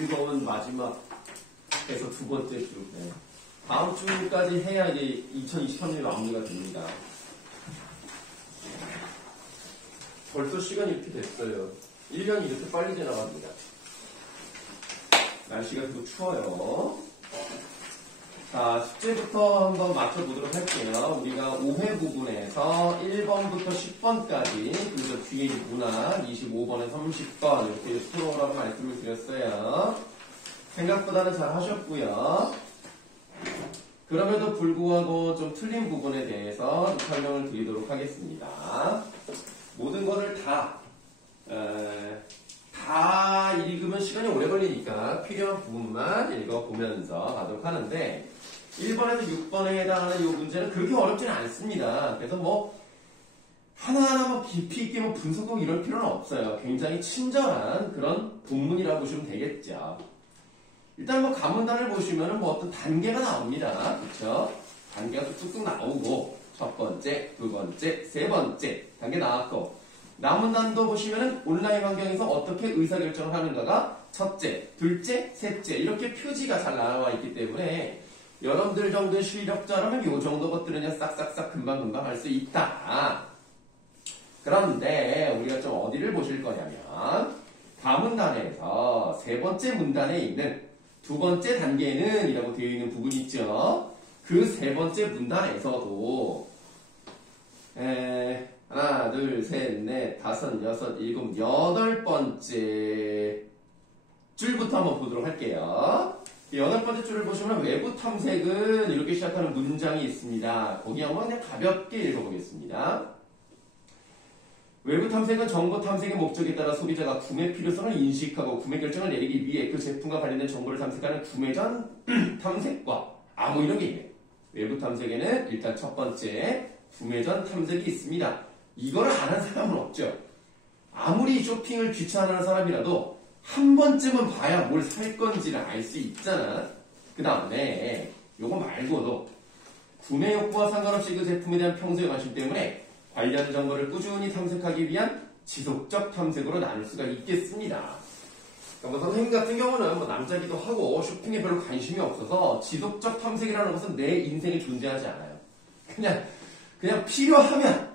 즐거운 마지막에서 두 번째 주. 네. 다음 주까지 해야 이제 2023년이 마무리가 됩니다. 벌써 시간이 이렇게 됐어요. 1년이 이렇게 빨리 지나갑니다. 날씨가 계속 추워요. 자, 숙제부터 한번 맞춰보도록 할게요. 우리가 5회 부분에서 1번부터 10번까지, 그리고 뒤에 문학 25번에 30번, 이렇게 풀어오라고 말씀을 드렸어요. 생각보다는 잘 하셨고요. 그럼에도 불구하고 좀 틀린 부분에 대해서 설명을 드리도록 하겠습니다. 모든 것을 다 읽으면 시간이 오래 걸리니까 필요한 부분만 읽어보면서 가도록 하는데 1번에서 6번에 해당하는 이 문제는 그렇게 어렵지는 않습니다. 그래서 뭐 하나하나 깊이 있게 분석하고 이럴 필요는 없어요. 굉장히 친절한 그런 본문이라고 보시면 되겠죠. 일단 뭐 가문단을 보시면은 뭐 어떤 단계가 나옵니다. 그렇죠? 단계가 뚝뚝 나오고 첫 번째, 두 번째, 세 번째 단계 나왔고 남문단도 보시면은 온라인 환경에서 어떻게 의사결정을 하는가가 첫째, 둘째, 셋째 이렇게 표지가 잘 나와 있기 때문에 여러분들 정도의 실력자라면 이 정도 것들은 그냥 싹싹싹 금방금방 할 수 있다. 그런데 우리가 좀 어디를 보실 거냐면 가문단에서 세 번째 문단에 있는 두 번째 단계는 이라고 되어 있는 부분이 있죠. 그 세 번째 문단에서도 하나, 둘, 셋, 넷, 다섯, 여섯, 일곱, 여덟 번째 줄부터 한번 보도록 할게요. 여덟 번째 줄을 보시면 외부 탐색은 이렇게 시작하는 문장이 있습니다. 거기 한번 그냥 가볍게 읽어보겠습니다. 외부 탐색은 정보 탐색의 목적에 따라 소비자가 구매 필요성을 인식하고 구매 결정을 내리기 위해 그 제품과 관련된 정보를 탐색하는 구매 전 탐색과 뭐 이런 게 있네요. 외부 탐색에는 일단 첫 번째 구매 전 탐색이 있습니다. 이거를 안 한 사람은 없죠. 아무리 쇼핑을 귀찮아하는 사람이라도 한 번쯤은 봐야 뭘 살 건지를 알 수 있잖아. 그 다음에 요거 말고도 구매 욕구와 상관없이 그 제품에 대한 평소의 관심 때문에 관련 정보를 꾸준히 탐색하기 위한 지속적 탐색으로 나눌 수가 있겠습니다. 그러니까 선생님 같은 경우는 뭐 남자기도 하고 쇼핑에 별로 관심이 없어서 지속적 탐색이라는 것은 내 인생에 존재하지 않아요. 그냥 필요하면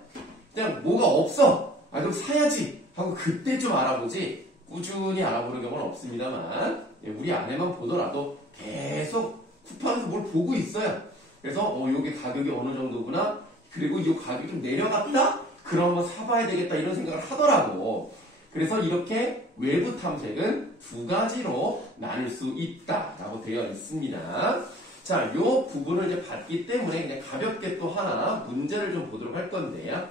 그냥 뭐가 없어. 그럼 사야지 하고 그때 좀 알아보지 꾸준히 알아보는 경우는 없습니다만 우리 아내만 보더라도 계속 쿠팡에서 뭘 보고 있어요. 그래서 요게 가격이 어느 정도구나. 그리고 이 가격이 좀 내려갔다? 그러면 사봐야 되겠다 이런 생각을 하더라고. 그래서 이렇게 외부 탐색은 두 가지로 나눌 수 있다라고 되어 있습니다. 자, 요 부분을 이제 봤기 때문에 그냥 가볍게 또 하나 문제를 좀 보도록 할 건데요.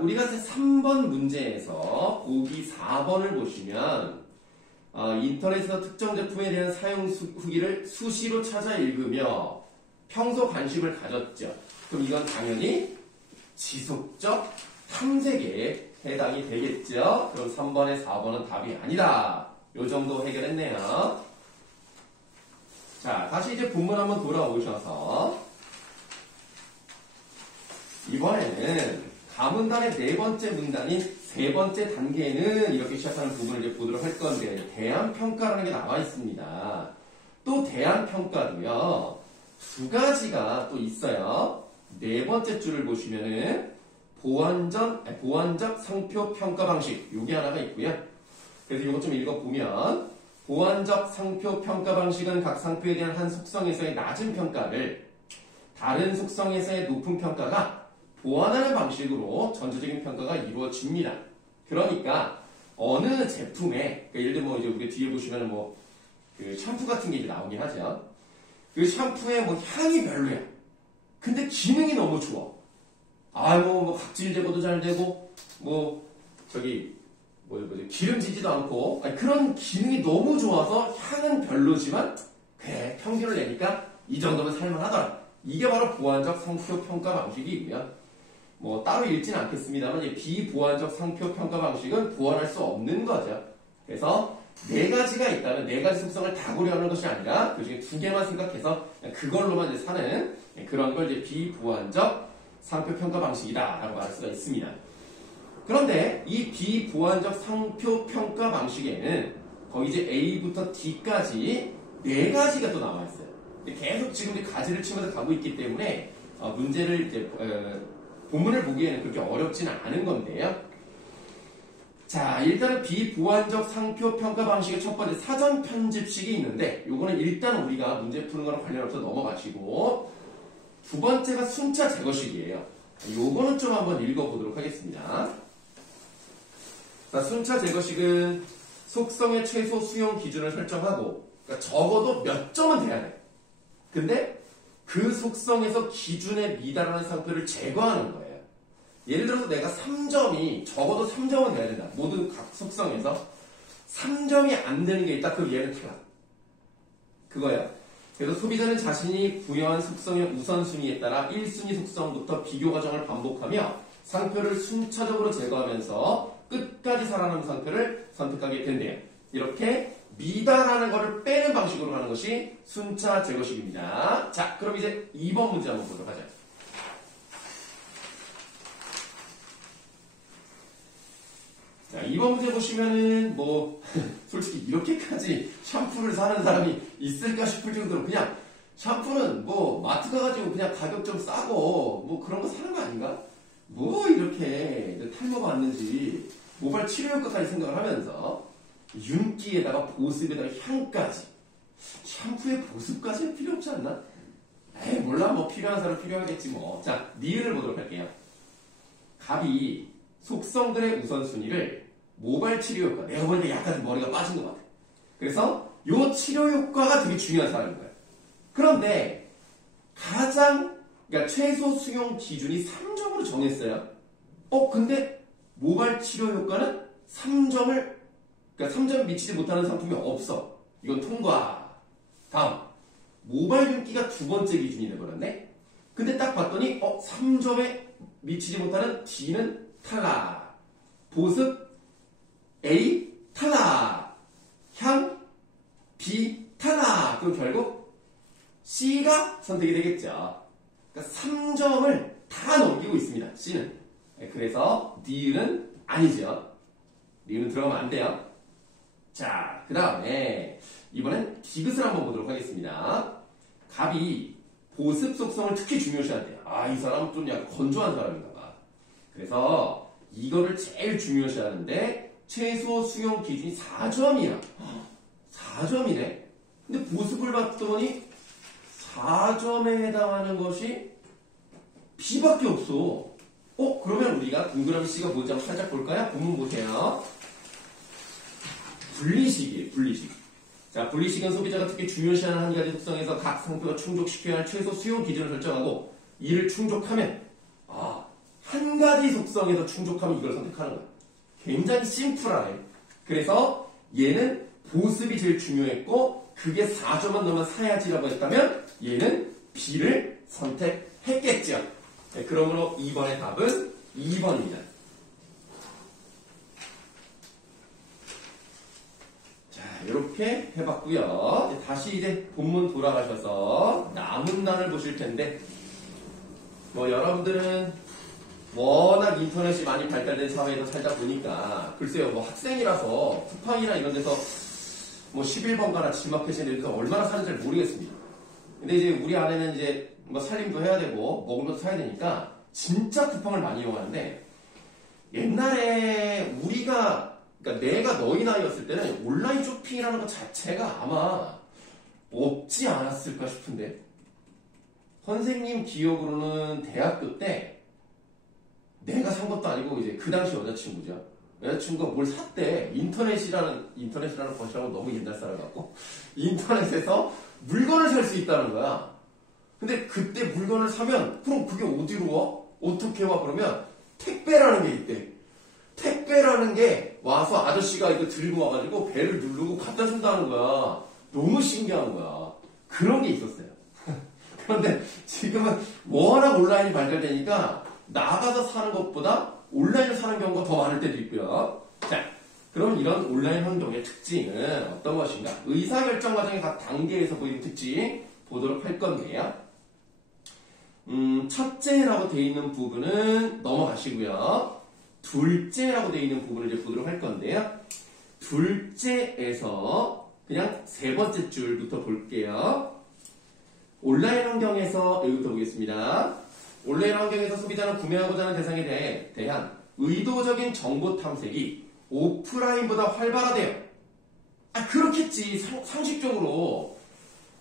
우리가 3번 문제에서 보기 4번을 보시면 인터넷에서 특정 제품에 대한 사용 후기를 수시로 찾아 읽으며 평소 관심을 가졌죠. 그럼 이건 당연히 지속적 탐색에 해당이 되겠죠. 그럼 3번에 4번은 답이 아니다. 요 정도 해결했네요. 자, 다시 이제 본문 한번 돌아오셔서 이번에는 가문단의 네 번째 문단인 세 번째 단계는 이렇게 시작하는 부분을 이제 보도록 할 건데 대안평가라는 게 나와 있습니다. 또 대안평가도요. 두 가지가 또 있어요. 네 번째 줄을 보시면은 보완적 상표 평가 방식 요게 하나가 있고요. 그래서 이것 좀 읽어보면 보완적 상표 평가 방식은 각 상표에 대한 한 속성에서의 낮은 평가를 다른 속성에서의 높은 평가가 보완하는 방식으로 전체적인 평가가 이루어집니다. 그러니까 어느 제품에 예를 들면 이제 우리 뒤에 보시면 그 샴푸 같은 게 이제 나오긴 하죠. 그 샴푸의 향이 별로야. 근데 기능이 너무 좋아. 각질 제거도 잘 되고 기름지지도 않고 그런 기능이 너무 좋아서 향은 별로지만 그래 평균을 내니까 이 정도면 살만하더라. 이게 바로 보완적 상표 평가 방식이고요. 따로 읽지는 않겠습니다만 비보완적 상표 평가 방식은 보완할 수 없는 거죠. 그래서 네 가지가 있다면 네 가지 속성을 다 고려하는 것이 아니라 그 중에 두 개만 생각해서 그걸로만 이제 사는 그런 걸 이제 비보완적 상표 평가 방식이다라고 말할 수가 있습니다. 그런데 이 비보완적 상표 평가 방식에는 거기 이제 A부터 D까지 4가지가 또 나와 있어요. 계속 지금 가지를 치면서 가고 있기 때문에 문제를 이제 본문을 보기에는 그렇게 어렵지는 않은 건데요. 자, 일단은 비보완적 상표 평가 방식의 첫 번째 사전 편집식이 있는데 요거는 일단 우리가 문제 푸는 거랑 관련없어 넘어가시고 두 번째가 순차 제거식이에요. 요거는 좀 한번 읽어보도록 하겠습니다. 자, 순차 제거식은 속성의 최소 수용 기준을 설정하고 그러니까 적어도 몇 점은 돼야 돼. 근데 그 속성에서 기준에 미달하는 상표를 제거하는 거예요. 예를 들어서 내가 3점이 적어도 3점은 돼야 된다. 모든 각 속성에서 3점이 안 되는 게 있다. 그럼 얘는 탈락. 그거야. 그래서 소비자는 자신이 부여한 속성의 우선순위에 따라 1순위 속성부터 비교 과정을 반복하며 상표를 순차적으로 제거하면서 끝까지 살아남은 상표를 선택하게 된대요. 이렇게 미달하는 거를 빼는 방식으로 하는 것이 순차 제거식입니다. 자, 그럼 이제 2번 문제 한번 보도록 하죠. 자, 2번 문제 보시면은 솔직히 이렇게까지 샴푸를 사는 사람이 있을까 싶을 정도로 그냥 샴푸는 마트 가가지고 그냥 가격 좀 싸고 그런 거 사는 거 아닌가? 이렇게 탈모가 왔는지 모발 치료 효과까지 생각을 하면서 윤기에다가 보습에다가 향까지 샴푸에 보습까지는 필요 없지 않나? 에이 몰라 필요한 사람 필요하겠지 뭐. 자, 니은을 보도록 할게요. 갑이 속성들의 우선순위를 모발 치료 효과, 내가 보니까 약간 머리가 빠진 것 같아. 그래서 요 치료 효과가 되게 중요한 사람인 거야. 그런데 그러니까 최소 수용 기준이 3점으로 정했어요. 근데 모발 치료 효과는 3점을 그러니까 3점 미치지 못하는 상품이 없어. 이건 통과. 다음 모발 윤기가 두 번째 기준이 돼버렸네. 근데 딱 봤더니 3점에 미치지 못하는 D는 탈락. 보습 A 탈락. 향 B 탈락. 그럼 결국 C가 선택이 되겠죠. 그러니까 3점을 다 넘기고 있습니다. C는. 그래서 D는 아니죠. D는 들어가면 안 돼요. 자, 그 다음에 이번엔 디귿을 한번 보도록 하겠습니다. 갑이 보습 속성을 특히 중요시한대요. 이 사람은 좀 약간 건조한 사람인가 봐. 그래서 이거를 제일 중요시하는데 최소 수용 기준이 4점이야. 4점이네. 근데 보습을 봤더니 4점에 해당하는 것이 B밖에 없어. 그러면 우리가 동그라미 C가 뭔지 한번 살짝 볼까요? 본문 보세요. 분리식이에요, 분리식. 자, 분리식은 소비자가 특히 중요시하는 한 가지 속성에서 각 상표가 충족시켜야 할 최소 수용 기준을 설정하고 이를 충족하면 한 가지 속성에서 충족하면 이걸 선택하는 거야. 굉장히 심플하네. 그래서 얘는 보습이 제일 중요했고 그게 4점만 넘으면 사야지라고 했다면 얘는 B를 선택했겠죠. 네, 그러므로 2번의 답은 2번입니다. 자, 이렇게 해봤고요. 다시 이제 본문 돌아가셔서 남은 난을 보실 텐데 여러분들은 워낙 인터넷이 많이 발달된 사회에서 살다 보니까 글쎄요, 학생이라서 쿠팡이나 이런 데서 11번가나 지마켓에 내려서 얼마나 사는지 잘 모르겠습니다. 근데 이제 우리 아내는 이제 살림도 해야 되고 먹을 것도 사야 되니까 진짜 쿠팡을 많이 이용하는데 옛날에 그러니까 내가 너희 나이였을 때는 온라인 쇼핑이라는 것 자체가 아마 없지 않았을까 싶은데 선생님 기억으로는 대학교 때 내가 산 것도 아니고 이제 그 당시 여자친구죠. 여자친구가 뭘 샀대. 인터넷이라는 것이라고 너무 옛날 사람 같고 인터넷에서 물건을 살 수 있다는 거야. 근데 그때 물건을 사면 그럼 그게 어디로 와? 어떻게 와? 그러면 택배라는 게 있대. 택배라는 게 와서 아저씨가 이거 들고 와가지고 배를 누르고 갖다 준다는 거야. 너무 신기한 거야. 그런 게 있었어요. 그런데 지금은 워낙 온라인이 발달되니까 나가서 사는 것보다 온라인을 사는 경우가 더 많을 때도 있고요. 자, 그럼 이런 온라인 환경의 특징은 어떤 것인가? 의사결정 과정의 각 단계에서 보이는 특징 보도록 할 건데요. 첫째라고 되어 있는 부분은 넘어가시고요. 둘째라고 되어 있는 부분을 이제 보도록 할 건데요. 둘째에서 그냥 세 번째 줄부터 볼게요. 온라인 환경에서 여기부터 보겠습니다. 온라인 환경에서 소비자는 구매하고자 하는 대상에 대한 의도적인 정보 탐색이 오프라인보다 활발하대요. 그렇겠지. 상식적으로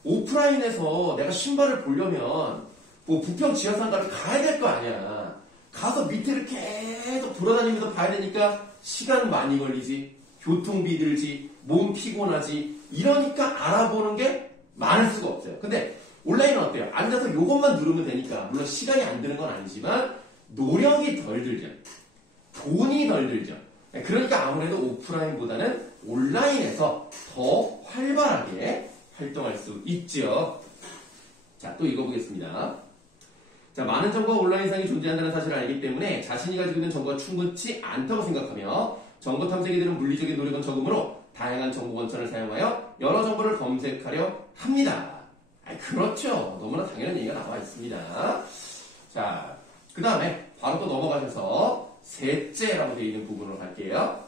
오프라인에서 내가 신발을 보려면 뭐 부평 지하상가를 가야 될 거 아니야. 가서 밑에를 계속 돌아다니면서 봐야 되니까 시간 많이 걸리지. 교통비 들지. 몸 피곤하지. 이러니까 알아보는 게 많을 수가 없어요. 근데 온라인은 어때요? 앉아서 요것만 누르면 되니까 물론 시간이 안 드는 건 아니지만 노력이 덜 들죠. 돈이 덜 들죠. 그러니까 아무래도 오프라인보다는 온라인에서 더 활발하게 활동할 수 있죠. 자, 또 읽어보겠습니다. 자, 많은 정보가 온라인상에 존재한다는 사실을 알기 때문에 자신이 가지고 있는 정보가 충분치 않다고 생각하며 정보 탐색에 드는 물리적인 노력은 적으므로 다양한 정보 원천을 사용하여 여러 정보를 검색하려 합니다. 그렇죠. 너무나 당연한 얘기가 나와 있습니다. 자, 그 다음에 바로 또 넘어가셔서 셋째라고 되어 있는 부분으로 갈게요.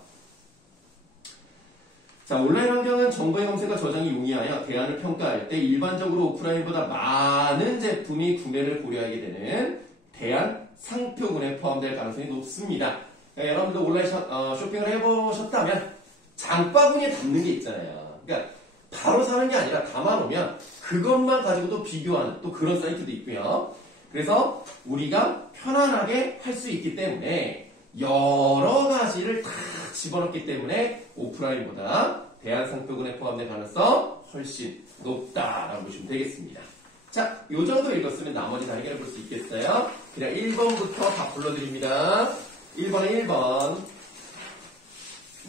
자, 온라인 환경은 정보의 검색과 저장이 용이하여 대안을 평가할 때 일반적으로 오프라인보다 많은 제품이 구매를 고려하게 되는 대안 상표군에 포함될 가능성이 높습니다. 그러니까 여러분들 온라인 쇼핑을 해보셨다면 장바구니에 담는 게 있잖아요. 그러니까 바로 사는 게 아니라 담아놓으면 그것만 가지고도 비교하는 또 그런 사이트도 있고요. 그래서 우리가 편안하게 할 수 있기 때문에 여러 가지를 다 집어넣기 때문에 오프라인보다 대안상표군에 포함될 가능성 훨씬 높다라고 보시면 되겠습니다. 자, 요 정도 읽었으면 나머지 다 해결해 볼 수 있겠어요? 그냥 1번부터 다 불러드립니다. 1번에 1번.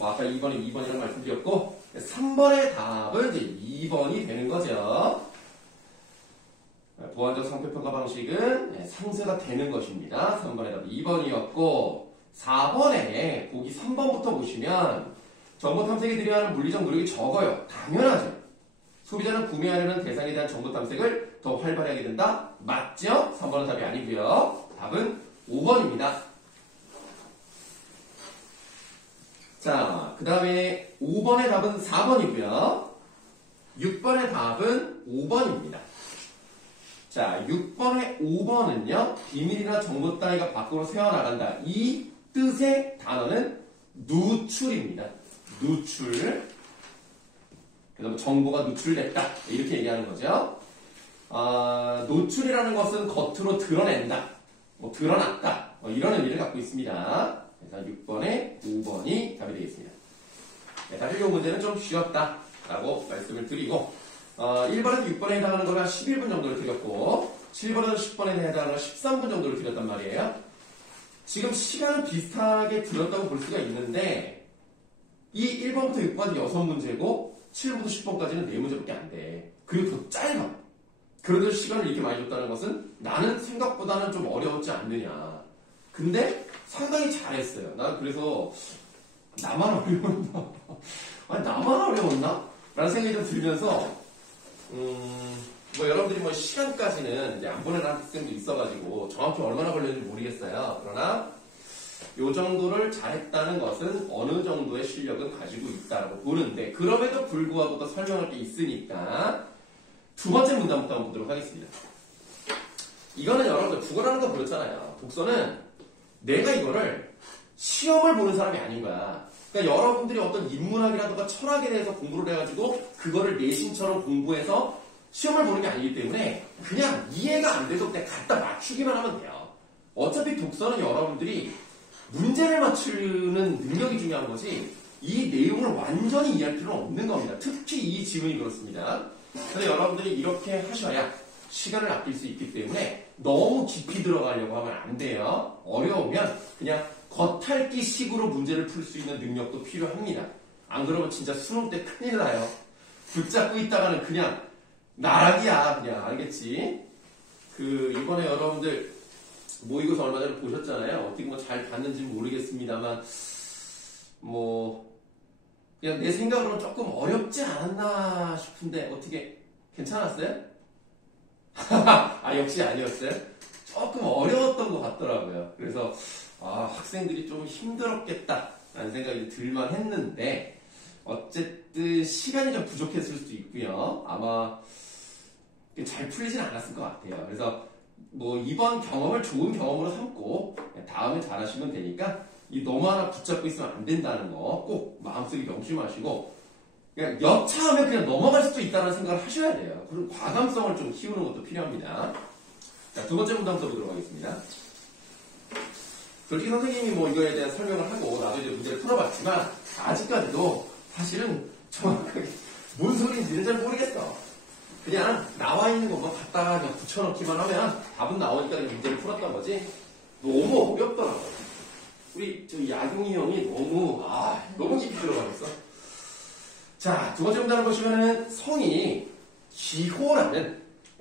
아까 2번에 2번이라고 말씀드렸고 3번의 답은 이제 2번이 되는 거죠. 보완적 상표평가 방식은 상세가 되는 것입니다. 3번의 답 2번이었고 4번에 보기 3번부터 보시면 정보 탐색에 들여야 하는 물리적 노력이 적어요. 당연하죠. 소비자는 구매하려는 대상에 대한 정보 탐색을 더 활발히 하게 된다. 맞죠? 3번은 답이 아니고요. 답은 5번입니다. 자, 그 다음에 5번의 답은 4번이고요. 6번의 답은 5번입니다. 자, 6번의 5번은요. 비밀이나 정보 따위가 밖으로 새어나간다. 이 뜻의 단어는 누출입니다. 누출. 그다음에 정보가 누출됐다. 이렇게 얘기하는 거죠. 노출이라는 것은 겉으로 드러낸다. 드러났다. 이런 의미를 갖고 있습니다. 그래서 6번에 5번이 답이 되겠습니다. 네, 사실 이 문제는 좀 쉬웠다라고 말씀을 드리고 1번에서 6번에 해당하는 거는 한 11분 정도를 드렸고 7번에서 10번에 해당하는 건 13분 정도를 드렸단 말이에요. 지금 시간은 비슷하게 들었다고 볼 수가 있는데 이 1번부터 6번까지 6문제고 7번부터 10번까지는 4문제밖에 안 돼. 그리고 더 짧아. 그런데도 시간을 이렇게 많이 줬다는 것은 나는 생각보다는 좀 어려웠지 않느냐. 근데 상당히 잘했어요. 난 그래서 나만 어려웠나? 아니 나만 어려웠나? 라는 생각이 좀 들면서 여러분들이 시간까지는 이제 안 보내는 학생도 있어가지고 정확히 얼마나 걸렸는지 모르겠어요. 그러나 요 정도를 잘했다는 것은 어느 정도의 실력은 가지고 있다고 보는데 그럼에도 불구하고 또 설명할 게 있으니까 두 번째 문단부터 한번 보도록 하겠습니다. 이거는 여러분들 국어라는 거 그렇잖아요. 독서는 내가 이거를 시험을 보는 사람이 아닌 거야. 그러니까 여러분들이 어떤 인문학이라든가 철학에 대해서 공부를 해가지고 그거를 내신처럼 공부해서 시험을 보는 게 아니기 때문에 그냥 이해가 안 돼도 그냥 갖다 맞추기만 하면 돼요. 어차피 독서는 여러분들이 문제를 맞추는 능력이 중요한 거지 이 내용을 완전히 이해할 필요는 없는 겁니다. 특히 이 지문이 그렇습니다. 그래서 여러분들이 이렇게 하셔야 시간을 아낄 수 있기 때문에 너무 깊이 들어가려고 하면 안 돼요. 어려우면 그냥 겉핥기 식으로 문제를 풀 수 있는 능력도 필요합니다. 안 그러면 진짜 수능 때 큰일 나요. 붙잡고 있다가는 그냥 나락이야. 그냥 알겠지? 이번에 여러분들 모의고사 얼마 전에 보셨잖아요. 어떻게 잘 봤는지는 모르겠습니다만 그냥 내 생각으로는 조금 어렵지 않았나 싶은데 어떻게 괜찮았어요? 역시 아니었어요? 조금 어려웠던 것 같더라고요. 그래서 학생들이 좀 힘들었겠다라는 생각이 들만 했는데 어쨌든 시간이 좀 부족했을 수도 있고요. 아마 잘 풀리진 않았을 것 같아요. 그래서 뭐 이번 경험을 좋은 경험으로 삼고 다음에 잘하시면 되니까 이 너무 하나 붙잡고 있으면 안 된다는 거 꼭 마음속에 명심하시고 그냥 여차하면 그냥 넘어갈 수도 있다는 생각을 하셔야 돼요. 그리고 과감성을 좀 키우는 것도 필요합니다. 자, 두 번째 문제 한번 써보도록 하겠습니다. 솔직히 선생님이 뭐 이거에 대한 설명을 하고 나도 이제 문제를 풀어봤지만 아직까지도 사실은 정확하게 뭔 소리인지는 잘 모르겠어. 그냥 나와 있는 것만 갖다가 그냥 붙여넣기만 하면 답은 나오니까 그냥 문제를 풀었던 거지. 너무 어렵더라고. 우리 저 야경이 형이 너무 깊이 들어가겠어. 자, 두 번째 문단을 보시면은 성이 기호라는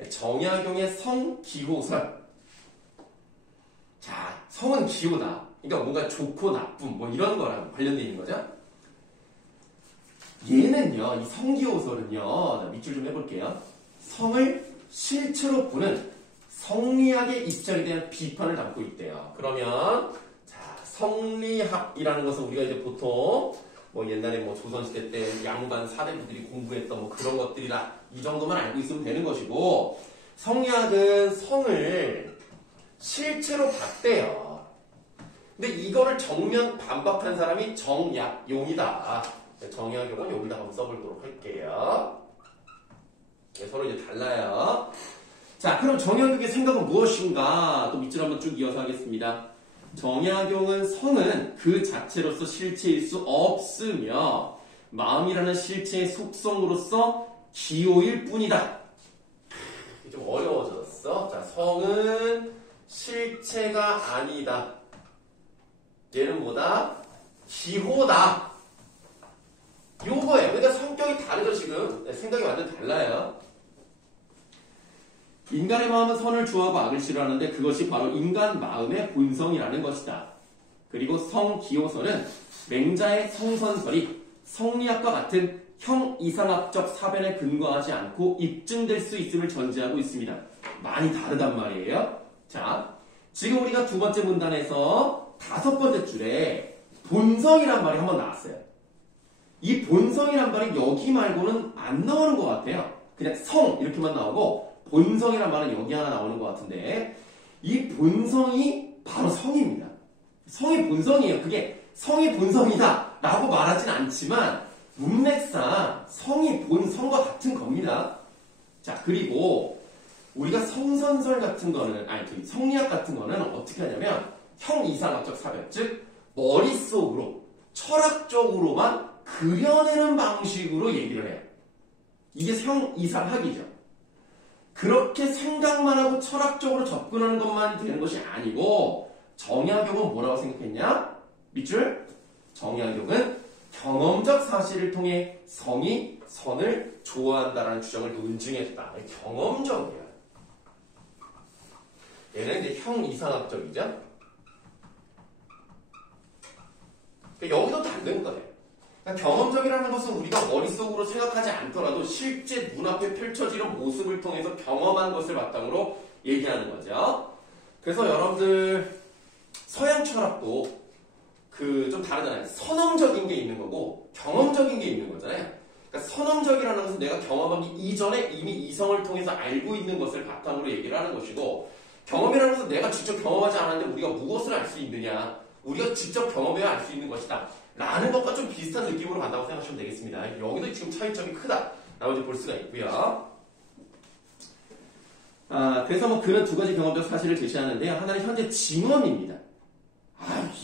정약용의 성기호설. 자, 성은 기호다. 그러니까 뭔가 좋고 나쁨 뭐 이런 거랑 관련되어 있는 거죠. 얘는요, 이 성기호설은요, 밑줄 좀 해볼게요. 성을 실체로 보는 성리학의 입장에 대한 비판을 담고 있대요. 그러면 자, 성리학이라는 것은 우리가 이제 보통 뭐 옛날에 뭐 조선시대 때 양반 사대부들이 공부했던 뭐 그런 것들이라 이 정도만 알고 있으면 되는 것이고, 성리학은 성을 실체로 봤대요. 근데 이거를 정면 반박한 사람이 정약용이다. 정약용은 여기다 한번 써보도록 할게요. 네, 서로 이제 달라요. 자, 그럼 정약용의 생각은 무엇인가? 또 밑줄 한번 쭉 이어서 하겠습니다. 정약용은 성은 그 자체로서 실체일 수 없으며 마음이라는 실체의 속성으로서 기호일 뿐이다. 좀 어려워졌어. 자, 성은 실체가 아니다. 얘는 뭐다? 기호다. 요거예요. 그러니까 성격이 다르죠, 지금. 생각이 완전 달라요. 인간의 마음은 선을 좋아하고 악을 싫어하는데 그것이 바로 인간 마음의 본성이라는 것이다. 그리고 성기호설은 맹자의 성선설이 성리학과 같은 형이상학적 사변에 근거하지 않고 입증될 수 있음을 전제하고 있습니다. 많이 다르단 말이에요. 자, 지금 우리가 두 번째 문단에서 다섯 번째 줄에 본성이란 말이 한번 나왔어요. 이 본성이란 말이 여기 말고는 안 나오는 것 같아요. 그냥 성 이렇게만 나오고 본성이란 말은 여기 하나 나오는 것 같은데 이 본성이 바로 성입니다. 성이 본성이에요. 그게 성이 본성이다 라고 말하진 않지만 문맥상 성이 본성과 같은 겁니다. 자, 그리고 우리가 성선설 같은 거는 성리학 같은 거는 어떻게 하냐면 형이상학적 사변, 즉 머릿속으로 철학적으로만 그려내는 방식으로 얘기를 해요. 이게 형이상학이죠. 그렇게 생각만 하고 철학적으로 접근하는 것만이 되는 것이 아니고 정약용은 뭐라고 생각했냐? 밑줄. 정약용은 경험적 사실을 통해 성이 선을 좋아한다라는 주장을 논증했다. 경험적이야. 얘는 이제 형이상학적이죠. 여기도 다른 거예요. 그러니까 경험적이라는 것은 우리가 머릿속으로 생각하지 않더라도 실제 눈앞에 펼쳐지는 모습을 통해서 경험한 것을 바탕으로 얘기하는 거죠. 그래서 여러분들 서양 철학도 좀 다르잖아요. 선험적인 게 있는 거고 경험적인 게 있는 거잖아요. 그러니까 선험적이라는 것은 내가 경험하기 이전에 이미 이성을 통해서 알고 있는 것을 바탕으로 얘기를 하는 것이고, 경험이라는 것은 내가 직접 경험하지 않았는데 우리가 무엇을 알 수 있느냐, 우리가 직접 경험해야 알 수 있는 것이다 라는 것과 좀 비슷한 느낌으로 간다고 생각하시면 되겠습니다. 여기도 지금 차이점이 크다 라고 이제 볼 수가 있고요. 그래서 뭐 그는 두 가지 경험적 사실을 제시하는데요. 하나는 현재 징험입니다.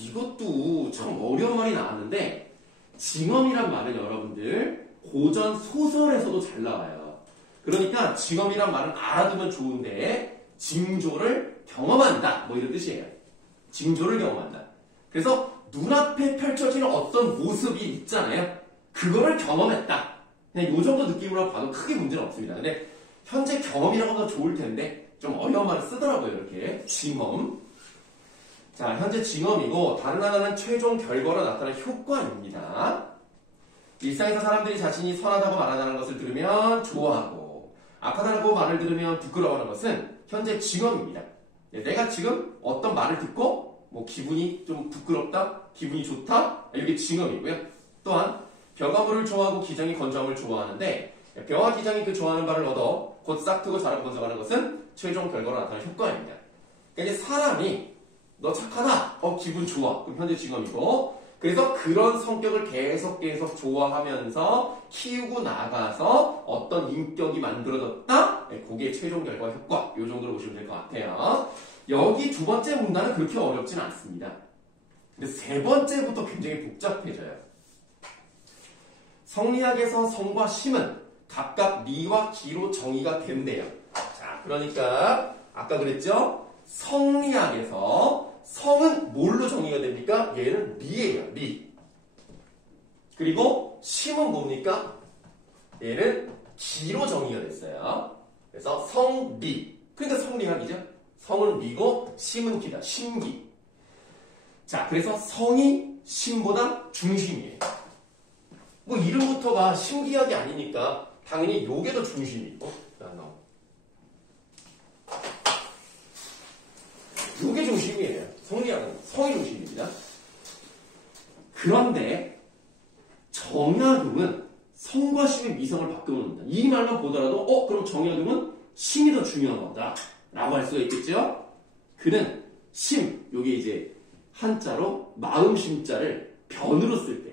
이것도 참 어려운 말이 나왔는데, 징험이란 말은 여러분들 고전 소설에서도 잘 나와요. 그러니까 징험이란 말은 알아두면 좋은데 징조를 경험한다 뭐 이런 뜻이에요. 징조를 경험한다. 그래서 눈앞에 펼쳐지는 어떤 모습이 있잖아요. 그거를 경험했다. 그냥 이 정도 느낌으로 봐도 크게 문제는 없습니다. 근데 현재 경험이라고 하면 더 좋을 텐데 좀 어려운 말을 쓰더라고요. 이렇게 징험. 자, 현재 징험이고 다른 하나는 최종 결과로 나타나는 효과입니다. 일상에서 사람들이 자신이 선하다고 말한다는 것을 들으면 좋아하고 악하다고 말을 들으면 부끄러워하는 것은 현재 징험입니다. 내가 지금 어떤 말을 듣고 뭐 기분이 좀 부끄럽다, 기분이 좋다 이게 징음이고요. 또한 벼가 물을 좋아하고 기장이 건조함을 좋아하는데 벼와 기장이 그 좋아하는 바를 얻어 곧 싹트고 자라 번져가는 것은 최종 결과로 나타나는 효과입니다. 그러니까 이제 사람이 너 착하다, 기분 좋아, 그럼 현재 징음이고 그래서 그런 성격을 계속 좋아하면서 키우고 나가서 어떤 인격이 만들어졌다? 그게 최종 결과 효과. 이 정도로 보시면 될 것 같아요. 여기 두 번째 문단은 그렇게 어렵진 않습니다. 근데 세 번째부터 굉장히 복잡해져요. 성리학에서 성과 심은 각각 미와 기로 정의가 된대요. 자, 그러니까 아까 그랬죠? 성리학에서 성은 뭘로 정의가 됩니까? 얘는 미예요. 미. 그리고 심은 뭡니까? 얘는 기로 정의가 됐어요. 그래서 성미. 그러니까 성리학이죠. 성은 미고 심은 기다. 심기. 자, 그래서 성이 심보다 중심이에요. 뭐 이름부터가 심기학이 아니니까 당연히 요게 더 중심이고. 요게 중심이에요. 성리학은 성이 중심입니다. 그런데 정약용은 성과 심의 미성을 바꿔놓는다. 이 말만 보더라도 그럼 정약용은 심이 더 중요한 거다 라고 할 수가 있겠죠. 그는 심, 요게 이제 한자로 마음 심자를 변으로 쓸 때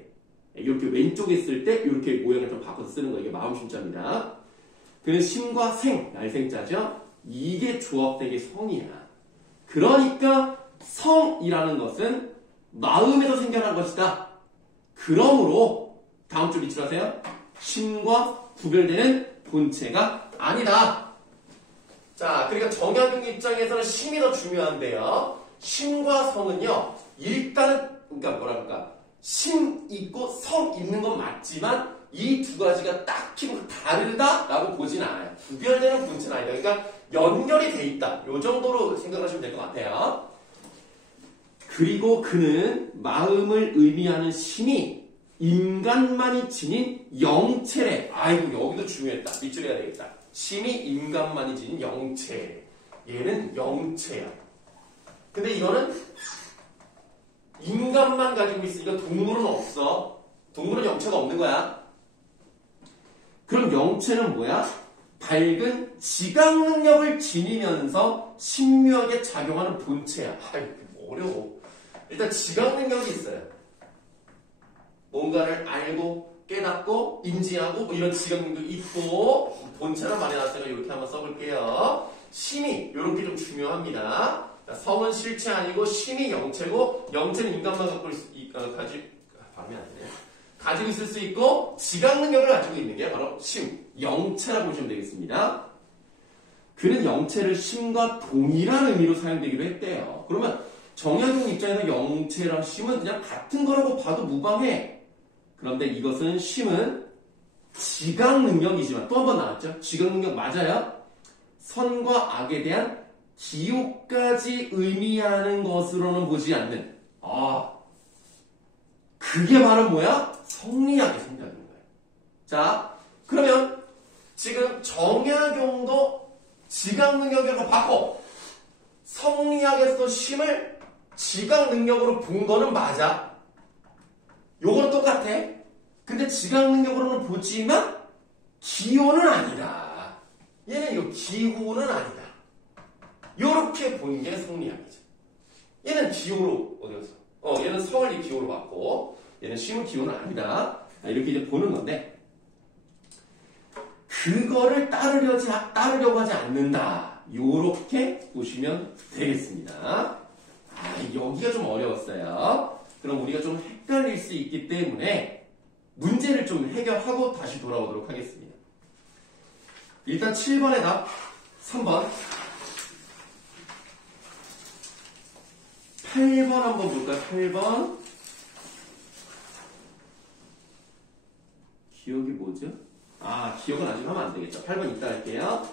이렇게 왼쪽에 쓸 때 이렇게 모양을 좀 바꿔서 쓰는 거 이게 마음 심자입니다. 그는 심과 생, 날생자죠. 이게 조합된 게 성이야. 그러니까 성이라는 것은 마음에서 생겨난 것이다. 그러므로 다음 줄 밑줄 하세요. 심과 구별되는 본체가 아니다. 자, 그러니까 정약용 입장에서는 심이 더 중요한데요. 심과 성은요. 일단은 그러니까 뭐라 그럴까? 심 있고 성 있는 건 맞지만 이 두 가지가 딱히 다르다라고 보진 않아요. 구별되는 본체는 아니다. 그러니까 연결이 돼 있다. 이 정도로 생각하시면 될 것 같아요. 그리고 그는 마음을 의미하는 심이 인간만이 지닌 영체래. 아이고 여기도 중요했다. 밑줄 해야 되겠다. 심이 인간만이 지닌 영체. 얘는 영체야. 근데 이거는 인간만 가지고 있으니까 동물은 없어. 동물은 영체가 없는 거야. 그럼 영체는 뭐야? 밝은 지각 능력을 지니면서 신묘하게 작용하는 본체야. 아이고 어려워. 일단 지각 능력이 있어요. 뭔가를 알고 깨닫고 인지하고 뭐 이런 지각 능력도 있고 본체란 말이 나왔으니까 이렇게 한번 써볼게요. 심이 이렇게 좀 중요합니다. 성은 실체 아니고 심이 영체고 영체는 인간만 갖고 발음이 안 되네요. 가지고 있을 수 있고 지각 능력을 가지고 있는 게 바로 심, 영체라고 보시면 되겠습니다. 그는 영체를 심과 동일한 의미로 사용되기로 했대요. 그러면 정약용 입장에서 영체랑 심은 그냥 같은 거라고 봐도 무방해. 그런데 이것은 심은 지각 능력이지만 또 한 번 나왔죠. 지각 능력 맞아요. 선과 악에 대한 기호까지 의미하는 것으로는 보지 않는 그게 바로 뭐야? 성리학의 생각인 거예요. 자, 그러면 지금 정약용도 지각 능력으로 받고 성리학에서 심을 지각 능력으로 본 거는 맞아. 요거는 똑같아. 근데 지각 능력으로는 보지만 기호는 아니다. 얘는 이거 기호는 아니다. 요렇게 보는 게 성리학이죠. 얘는 기호로 어디 갔어? 얘는 성을 기호로 받고 얘는 심은 기호는 아니다. 이렇게 이제 보는 건데 그거를 따르려고 하지 않는다. 요렇게 보시면 되겠습니다. 여기가 좀 어려웠어요. 그럼 우리가 좀 헷갈릴 수 있기 때문에 문제를 좀 해결하고 다시 돌아오도록 하겠습니다. 일단 7번의 답 3번 8번 한번 볼까요? 8번 기억이 뭐죠? 기억은 아직 하면 안 되겠죠. 8번 이따 할게요.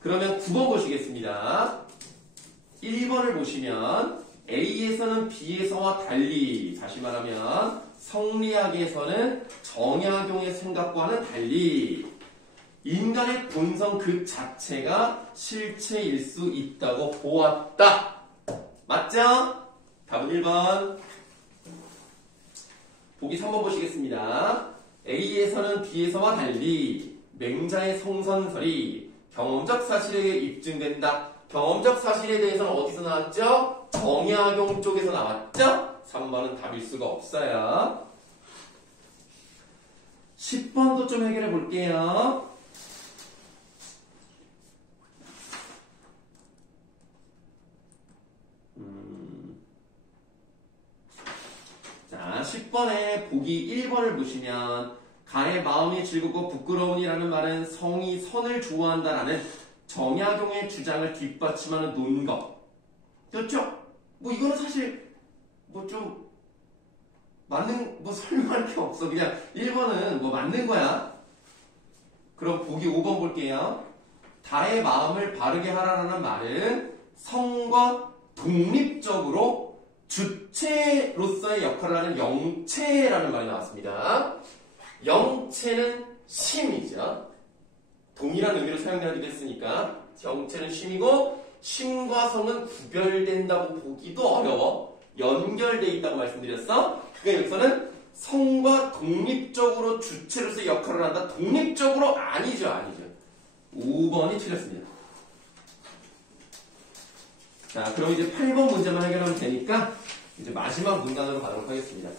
그러면 9번 보시겠습니다. 1번을 보시면 A에서는 B에서와 달리, 다시 말하면 성리학에서는 정약용의 생각과는 달리 인간의 본성 그 자체가 실체일 수 있다고 보았다. 맞죠? 답은 1번. 보기 3번 보시겠습니다. A에서는 B에서와 달리 맹자의 성선설이 경험적 사실에 의해 입증된다. 경험적 사실에 대해서는 어디서 나왔죠? 정약용 쪽에서 나왔죠? 3번은 답일 수가 없어요. 10번도 좀 해결해 볼게요. 자, 10번에 보기 1번을 보시면 가의 마음이 즐겁고 부끄러우니라는 말은 성이 선을 좋아한다라는 정약용의 주장을 뒷받침하는 논거. 그렇죠? 뭐 이거는 사실 뭐 좀 맞는 뭐 설명할 게 없어. 그냥 1번은 뭐 맞는 거야. 그럼 보기 5번 볼게요. 다의 마음을 바르게 하라는 말은 성과 독립적으로 주체로서의 역할을 하는 영체라는 말이 나왔습니다. 영체는 심이죠. 동일한 의미로 사용되기도 했으니까 영체는 심이고 심과 성은 구별된다고 보기도 어려워. 연결되어 있다고 말씀드렸어. 그러니까 여기서는 성과 독립적으로 주체로서의 역할을 한다. 독립적으로 아니죠. 5번이 틀렸습니다. 자, 그럼 이제 8번 문제만 해결하면 되니까 이제 마지막 문단으로 가도록 하겠습니다.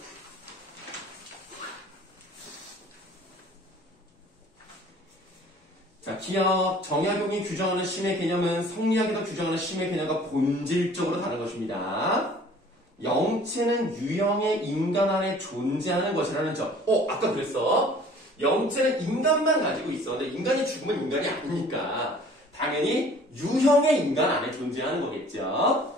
자, 기억, 정약용이 규정하는 심의 개념은 성리학에서 규정하는 심의 개념과 본질적으로 다른 것입니다. 영체는 유형의 인간 안에 존재하는 것이라는 점. 아까 그랬어. 영체는 인간만 가지고 있어. 근데 인간이 죽으면 인간이 아니니까 당연히 유형의 인간 안에 존재하는 거겠죠.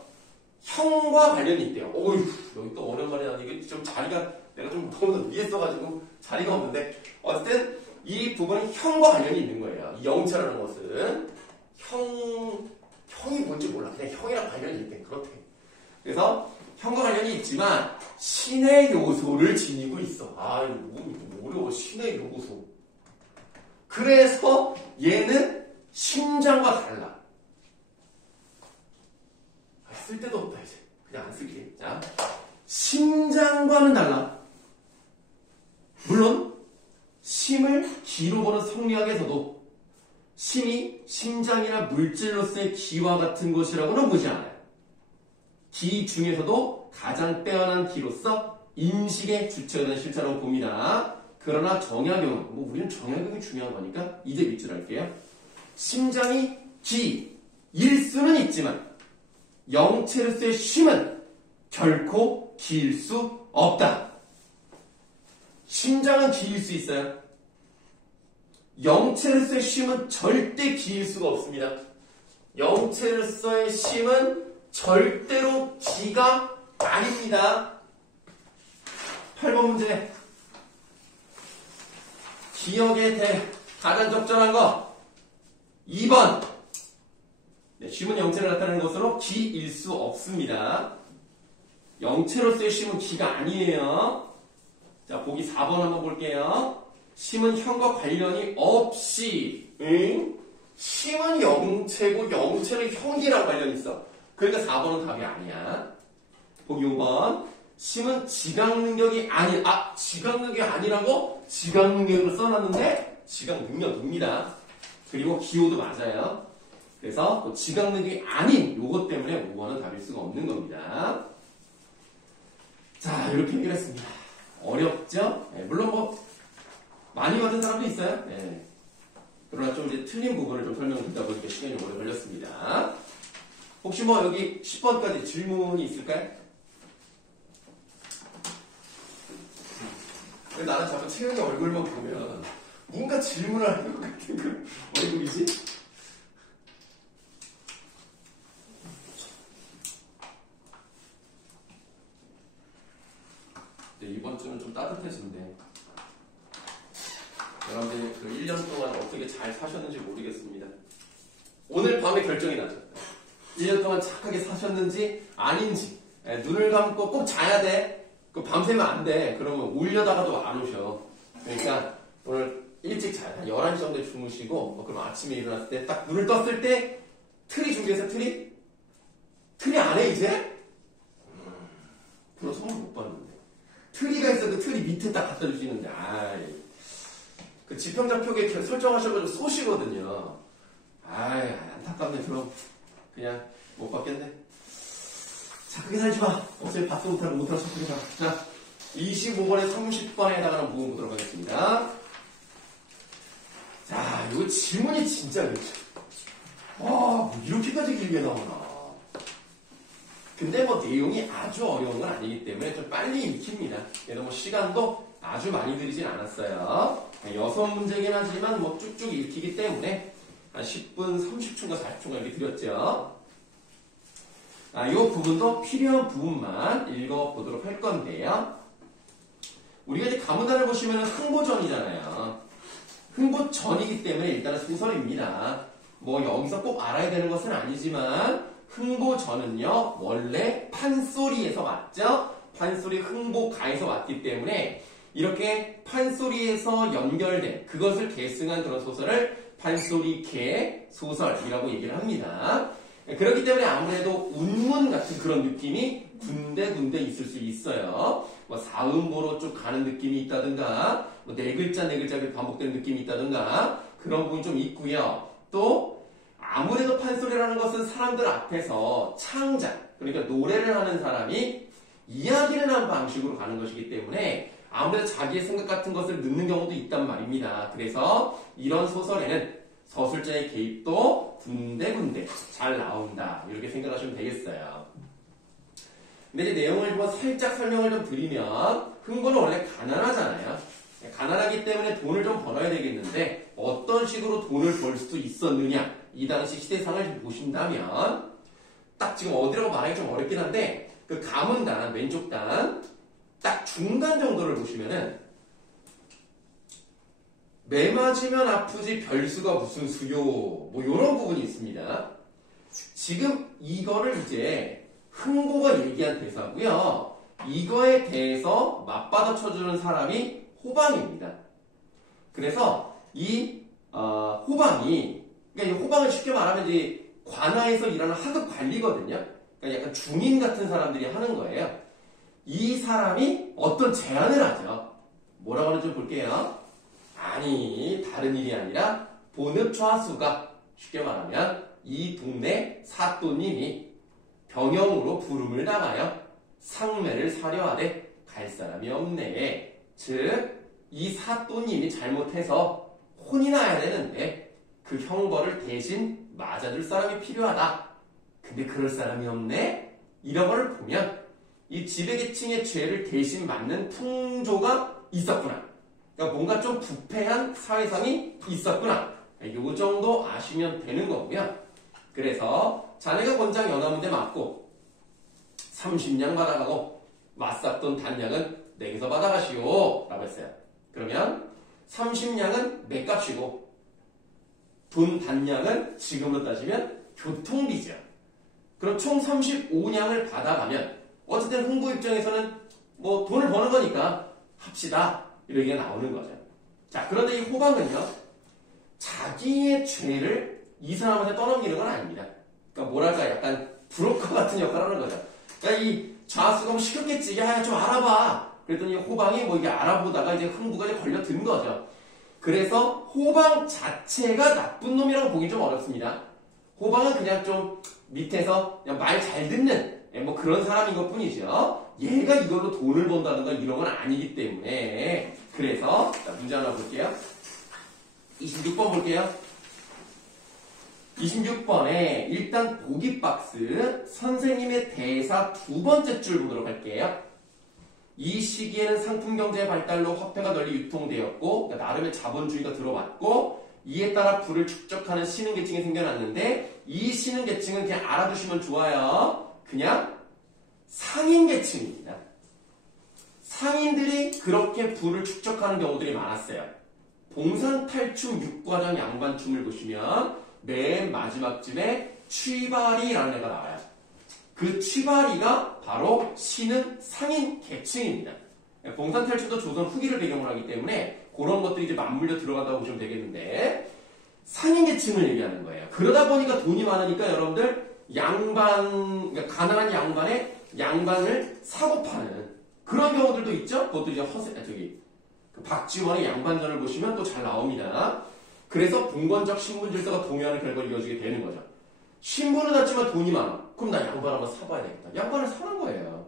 형과 관련이 있대요. 어휴, 여기 또 오랜만에 이게 좀 자리가 내가 좀 너무 위에 써가지고 자리가 없는데 어쨌든 이 부분은 형과 관련이 있는 거예요. 이 영체라는 것은 형이 뭔지 몰라. 그냥 형이랑 관련이 있대. 그렇대. 그래서 형과 관련이 있지만 신의 요소를 지니고 있어. 이거 뭐 어려워. 신의 요소. 그래서 얘는 심장과 달라. 쓸 데도 없다 이제. 그냥 안 쓸게. 자, 심장과는 달라. 물론 심을 기로 보는 성리학에서도 심이 심장이나 물질로서의 기와 같은 것이라고는 보지 않아요. 기 중에서도 가장 빼어난 기로서 인식의 주체가 되는 실체라고 봅니다. 그러나 정약용은, 우리는 정약용이 중요한 거니까 이제 밑줄 할게요. 심장이 기일 수는 있지만 영체로서의 쉼은 결코 기일 수 없다. 심장은 기일 수 있어요. 영체로서의 쉼은 절대 기일 수가 없습니다. 영체로서의 쉼은 절대로 기가 아닙니다. 8번 문제. 기억의 가장 적절한 거 2번. 쉼은 영체를 나타내는 것으로 기일 수 없습니다. 영체로서의 쉼은 기가 아니에요. 자, 보기 4번 한번 볼게요. 쉼은 형과 관련이 없이 쉼은 영체고 영체는 형이랑 관련이 있어. 그러니까 4번은 답이 아니야. 보기 5번. 쉼은 지각 능력이 지각 능력이 아니라고? 지각 능력으로 써놨는데 지각 능력입니다. 그리고 기호도 맞아요. 그래서 또 지각 능력이 아닌 요것 때문에 5번은 답일 수가 없는 겁니다. 자, 이렇게 해결했습니다. 어렵죠? 물론 많이 받은 사람도 있어요. 그러나 좀 이제 틀린 부분을 좀 설명드리다 보니까 시간이 오래 걸렸습니다. 혹시 여기 10번까지 질문이 있을까요? 나는 자꾸 채영이 얼굴만 보면 뭔가 질문을 하는 것 같은 그런 얼굴이지? 이번 주는 좀 따뜻해진대. 여러분들 그 1년 동안 어떻게 잘 사셨는지 모르겠습니다. 오늘 밤에 결정이 나죠. 1년 동안 착하게 사셨는지 아닌지. 눈을 감고 꼭 자야 돼. 밤새면 안 돼. 그러면 울려다가도 안 오셔. 그러니까 오늘 일찍 자요. 한 11시 정도에 주무시고, 그럼 아침에 일어났을 때, 딱 눈을 떴을 때, 트리 준비해서 트리? 트리 안 해, 이제? 그런 선물 못 받는데. 트리가 있어도 트리 밑에 딱 갖다 주시는데, 그 지평자표기에 설정하셔가지고 쏘시거든요. 안타깝네. 그럼, 그냥 못 받겠네. 자, 그게 살지 마. 어차피 밥도 못하고 쳤으니까. 자, 25번에 30번에 해당하는 부분 보도록 하겠습니다. 자, 이거 질문이 진짜 그렇죠. 뭐 이렇게까지 길게 나오나. 근데 뭐 내용이 아주 어려운 건 아니기 때문에 좀 빨리 익힙니다. 그래도 뭐 시간도 아주 많이 들이진 않았어요. 6문제긴 하지만 뭐 쭉쭉 읽히기 때문에 한 10분, 30초인가 40초인가 이렇게 드렸죠. 이 부분도 필요한 부분만 읽어보도록 할 건데요. 우리가 이제 가문단을 보시면 흥보전이잖아요. 흥보전이기 때문에 일단은 소설입니다. 뭐 여기서 꼭 알아야 되는 것은 아니지만 흥보전은요 원래 판소리에서 왔죠. 판소리 흥보가에서 왔기 때문에 이렇게 판소리에서 연결된 그것을 계승한 그런 소설을 판소리계 소설이라고 얘기를 합니다. 그렇기 때문에 아무래도 운문 같은 그런 느낌이 군데군데 있을 수 있어요. 뭐 사음보로 쭉 가는 느낌이 있다든가 뭐 네 글자 반복되는 느낌이 있다든가 그런 부분이 좀 있고요. 또 아무래도 판소리라는 것은 사람들 앞에서 창작, 그러니까 노래를 하는 사람이 이야기를 하는 방식으로 가는 것이기 때문에 아무래도 자기의 생각 같은 것을 넣는 경우도 있단 말입니다. 그래서 이런 소설에는 서술자의 개입도 군데군데 잘 나온다. 이렇게 생각하시면 되겠어요. 근데 이제 내용을 뭐 살짝 설명을 좀 드리면 흥보는 원래 가난하잖아요. 가난하기 때문에 돈을 좀 벌어야 되겠는데 어떤 식으로 돈을 벌 수 있었느냐 이 당시 시대상을 보신다면 딱 지금 어디라고 말하기 좀 어렵긴 한데 그 가문단 왼쪽 단 딱 중간 정도를 보시면은 매 맞으면 아프지 별수가 무슨 수요 뭐 이런 부분이 있습니다. 지금 이거를 이제 흥보가 얘기한 대사고요. 이거에 대해서 맞받아 쳐주는 사람이 호방입니다. 그래서 이 호방이 그러니까 이 호방을 쉽게 말하면 이제 관아에서 일하는 하급 관리거든요. 그러니까 약간 중인 같은 사람들이 하는 거예요. 이 사람이 어떤 제안을 하죠. 뭐라고 하는지 좀 볼게요. 아니 다른 일이 아니라 본읍 좌수가 쉽게 말하면 이 동네 사또님이 병영으로 부름을 나가요. 상매를 사려 하되 갈 사람이 없네. 즉 이 사또님이 잘못해서 혼이 나야 되는데 그 형벌을 대신 맞아줄 사람이 필요하다. 근데 그럴 사람이 없네? 이런 걸 보면 이 지배계층의 죄를 대신 맞는 풍조가 있었구나. 그러니까 뭔가 좀 부패한 사회상이 있었구나. 이 정도 아시면 되는 거고요. 그래서 자네가 권장 연화문대 맞고 30냥 받아가고 맞삭돈 단량은 내게서 받아가시오 라고 했어요. 그러면 30냥은 맥값이고 돈 단량은 지금으로 따지면 교통비죠. 그럼 총 35냥을 받아가면 어쨌든 흥부 입장에서는 뭐 돈을 버는 거니까 합시다 이런 게 나오는 거죠. 자, 그런데 이 호방은요 자기의 죄를 이 사람한테 떠넘기는 건 아닙니다. 그러니까 뭐랄까 약간 브로커 같은 역할을 하는 거죠. 그러니까 이 좌수가 뭐 시켰겠지. 야, 좀 알아봐. 그랬더니 호방이 뭐 이게 알아보다가 이제 흥부가 이제 걸려든 거죠. 그래서 호방 자체가 나쁜 놈이라고 보기 좀 어렵습니다. 호방은 그냥 좀 밑에서 그냥 말 잘 듣는 뭐 그런 사람인 것 뿐이죠. 얘가 이걸로 돈을 번다든가 이런 건 아니기 때문에 그래서 자, 문제 하나 볼게요. 26번 볼게요. 26번에 일단 보기 박스 선생님의 대사 두 번째 줄 보도록 할게요. 이 시기에는 상품 경제의 발달로 화폐가 널리 유통되었고 그러니까 나름의 자본주의가 들어왔고 이에 따라 부를 축적하는 신흥계층이 생겨났는데 이 신흥계층은 그냥 알아두시면 좋아요. 그냥 상인계층입니다. 상인들이 그렇게 부를 축적하는 경우들이 많았어요. 봉산탈춤 육과장 양반춤을 보시면 맨 마지막쯤에 취바리라는 애가 나와요. 그 취바리가 바로 신흥 상인 계층입니다. 봉산탈출도 조선 후기를 배경으로 하기 때문에 그런 것들이 이제 맞물려 들어간다고 보시면 되겠는데 상인계층을 얘기하는 거예요. 그러다 보니까 돈이 많으니까 여러분들 양반, 그러니까 가난한 양반을 사고 파는 그런 경우들도 있죠. 그것도 이제 박지원의 양반전을 보시면 또 잘 나옵니다. 그래서 봉건적 신분 질서가 동요하는 결과를 이어지게 되는 거죠. 신분은 낮지만 돈이 많아. 그럼 나 양반 한번 사봐야 되겠다. 양반을 사는 거예요.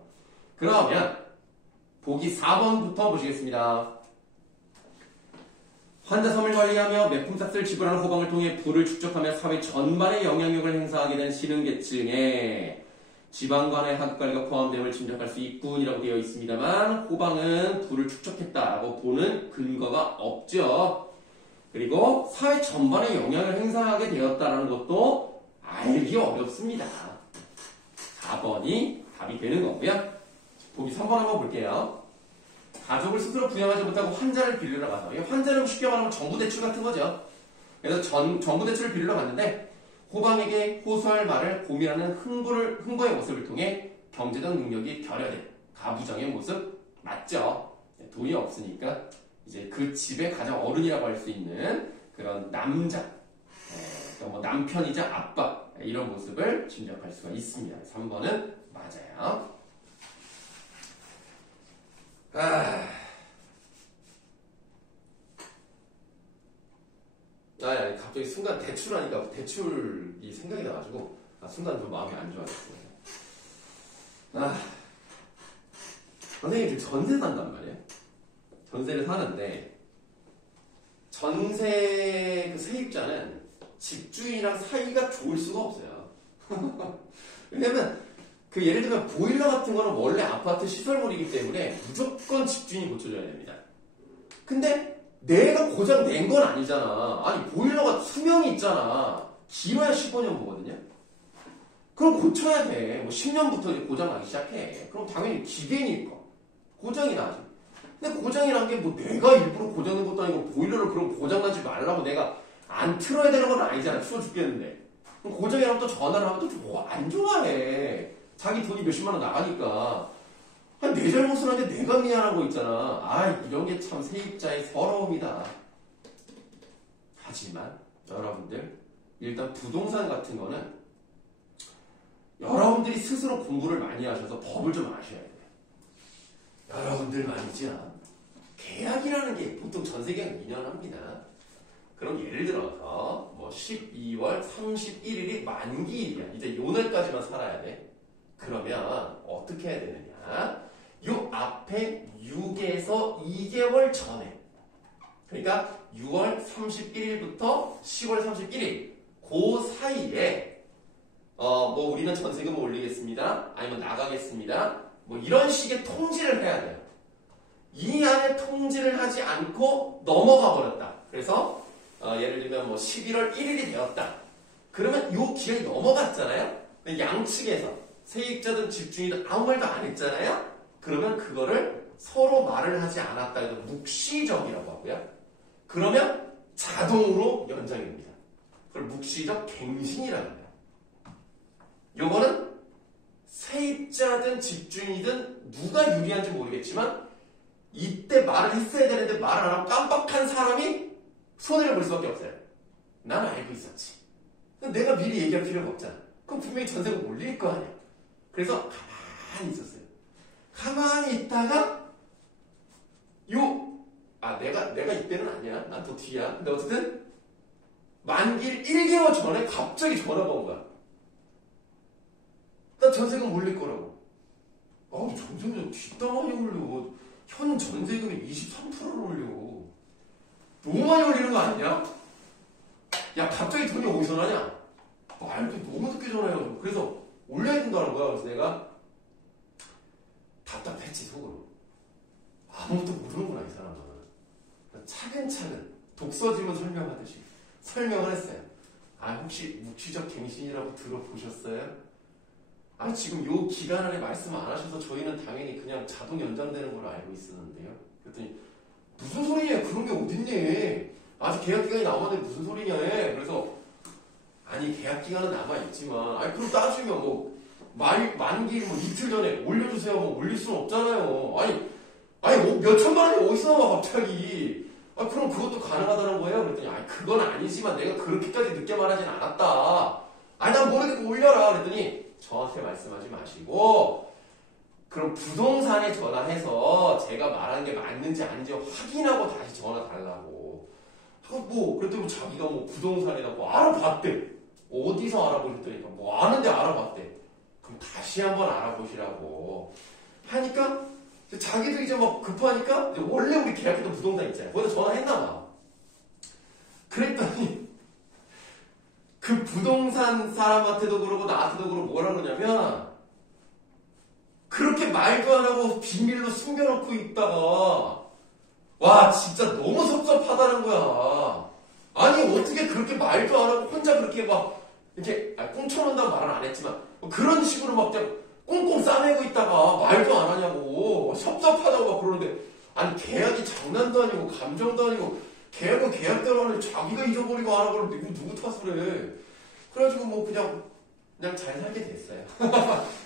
그러면 보기 4번부터 보시겠습니다. 환자섬을 관리하며 매품값을 지불하는 호방을 통해 부를 축적하며 사회 전반에 영향력을 행사하게 된 신흥계층에 지방간의 하급관리가 포함됨을 짐작할 수 있군이라고 되어 있습니다만 호방은 부를 축적했다라고 보는 근거가 없죠. 그리고 사회 전반에 영향을 행사하게 되었다는 것도 알기 어렵습니다. 4번이 답이 되는 거고요. 보기 3번 한번 볼게요. 가족을 스스로 부양하지 못하고 환자를 빌리러 가서, 환자는 쉽게 말하면 정부대출 같은 거죠. 그래서 정부대출을 빌리러 갔는데 호방에게 호소할 말을 고민하는 흥보의 모습을 통해 경제적 능력이 결여된 가부장의 모습 맞죠? 돈이 없으니까 이제 그 집의 가장 어른이라고 할 수 있는 그런 남자, 뭐 남편이자 아빠 이런 모습을 짐작할 수가 있습니다. 3번은 맞아요. 갑자기 순간 대출하니까 대출이 생각이 나가지고 순간 좀 마음이 안 좋아졌어요. 선생님들 전세 산단 말이에요. 전세를 사는데 전세 그 세입자는 집주인이랑 사이가 좋을 수가 없어요. 왜냐면 예를 들면 보일러 같은 거는 원래 아파트 시설물이기 때문에 무조건 집주인이 고쳐줘야 됩니다. 근데 내가 고장 낸 건 아니잖아. 아니 보일러가 수명이 있잖아. 길어야 15년 보거든요. 그럼 고쳐야 돼. 뭐 10년부터 이제 고장 나기 시작해. 그럼 당연히 기계니까 고장이 나지. 근데 고장이 난 게 뭐 내가 일부러 고장낸 것도 아니고 보일러를 그럼 고장나지 말라고 내가 안 틀어야 되는 건 아니잖아. 추워 죽겠는데. 그럼 고장이 나면 또 전화를 하면 또 안 좋아해. 자기 돈이 몇십만 원 나가니까. 내 잘못을 하는데 내가 미안한 거 있잖아. 이런 게 참 세입자의 서러움이다. 하지만 여러분들 일단 부동산 같은 거는 여러분들이 스스로 공부를 많이 하셔서 법을 좀 아셔야 돼요. 여러분들만이죠. 계약이라는 게 보통 전세계약 2년 합니다. 그럼 예를 들어서 뭐 12월 31일이 만기일이야. 이제 요 날까지만 살아야 돼. 그러면 어떻게 해야 되느냐? 요 앞에 6에서 2개월 전에, 그러니까 6월 31일부터 10월 31일 그 사이에 뭐 우리는 전세금 올리겠습니다. 아니면 나가겠습니다. 뭐 이런 식의 통지를 해야 돼요. 이 안에 통지를 하지 않고 넘어가 버렸다. 그래서 예를 들면 뭐 11월 1일이 되었다. 그러면 요 기간이 넘어갔잖아요. 양측에서 세입자든 집주인이든 아무 말도 안 했잖아요. 그러면 그거를 서로 말을 하지 않았다 해도 묵시적이라고 하고요. 그러면 자동으로 연장이 됩니다. 그걸 묵시적 갱신이라고 해요. 요거는 세입자든 집주인이든 누가 유리한지 모르겠지만 이때 말을 했어야 되는데 말을 안 하고 깜빡한 사람이 손해를 볼 수밖에 없어요. 나는 알고 있었지. 내가 미리 얘기할 필요가 없잖아. 그럼 분명히 전세금 올릴 거 아니야. 그래서 가만히 있었어요. 가만히 있다가 내가 이때는 아니야. 난 더 뒤야. 근데 어쨌든 만기일 1개월 전에 갑자기 전화가 온 거야. 나 전세금 올릴 거라고. 전세금 뒷담화에 올려. 현 전세금의 23%를 올려. 너무 많이 올리는 거 아니냐? 야, 갑자기 돈이 어디서 나냐? 말도 너무 늦게 전화해가지고. 그래서 올려야 된다는 거야. 그래서 내가 답답했지, 속으로. 아무것도 모르는구나, 이 사람은. 차근차근 독서지문 설명하듯이 설명을 했어요. 혹시 묵시적 갱신이라고 들어보셨어요? 지금 요 기간 안에 말씀 안 하셔서 저희는 당연히 그냥 자동 연장되는 걸로 알고 있었는데요. 그랬더니 무슨 소리냐? 그런 게 어딨니? 아직 계약기간이 남았는데 무슨 소리냐? 그래서 계약 기간은 남아있지만 그럼 따지면 만기 뭐 이틀 전에 올려주세요. 뭐 올릴 수는 없잖아요. 몇 천만 원이 어디서 나와 갑자기. 아, 그럼 그것도 가능하다는 거예요? 그랬더니 아, 그건 아니지만 내가 그렇게까지 늦게 말하진 않았다. 아니, 난 모르겠고 올려라. 그랬더니 저한테 말씀하지 마시고 그럼 부동산에 전화해서 제가 말한 게 맞는지 아닌지 확인하고 다시 전화 달라고. 그랬더니 자기가 뭐 부동산에다 뭐 알아봤대. 어디서 알아보셨더니 뭐 아는데 알아봤대. 그럼 다시 한번 알아보시라고 하니까 자기도 이제 막 급하니까 이제 원래 우리 계약했던 부동산 있잖아요. 거기다 전화했나 봐. 그랬더니 그 부동산 사람한테도 그러고 나한테도 그러고 뭐라 그러냐면 그렇게 말도 안 하고 비밀로 숨겨놓고 있다가 와 진짜 너무 섭섭하다는 거야. 아니 어떻게 그렇게 말도 안 하고 혼자 그렇게 막 이렇게 꽁쳐놓는다고 말은 안 했지만 그런 식으로 막 그냥 꽁꽁 싸매고 있다가 말도 안 하냐고 섭섭하다고 막 그러는데 아니 계약이 장난도 아니고 감정도 아니고 계약은 계약대로 하는데 자기가 잊어버리고 안 하고 그러는데 누구 탓을 해. 그래가지고 뭐 그냥 잘 살게 됐어요.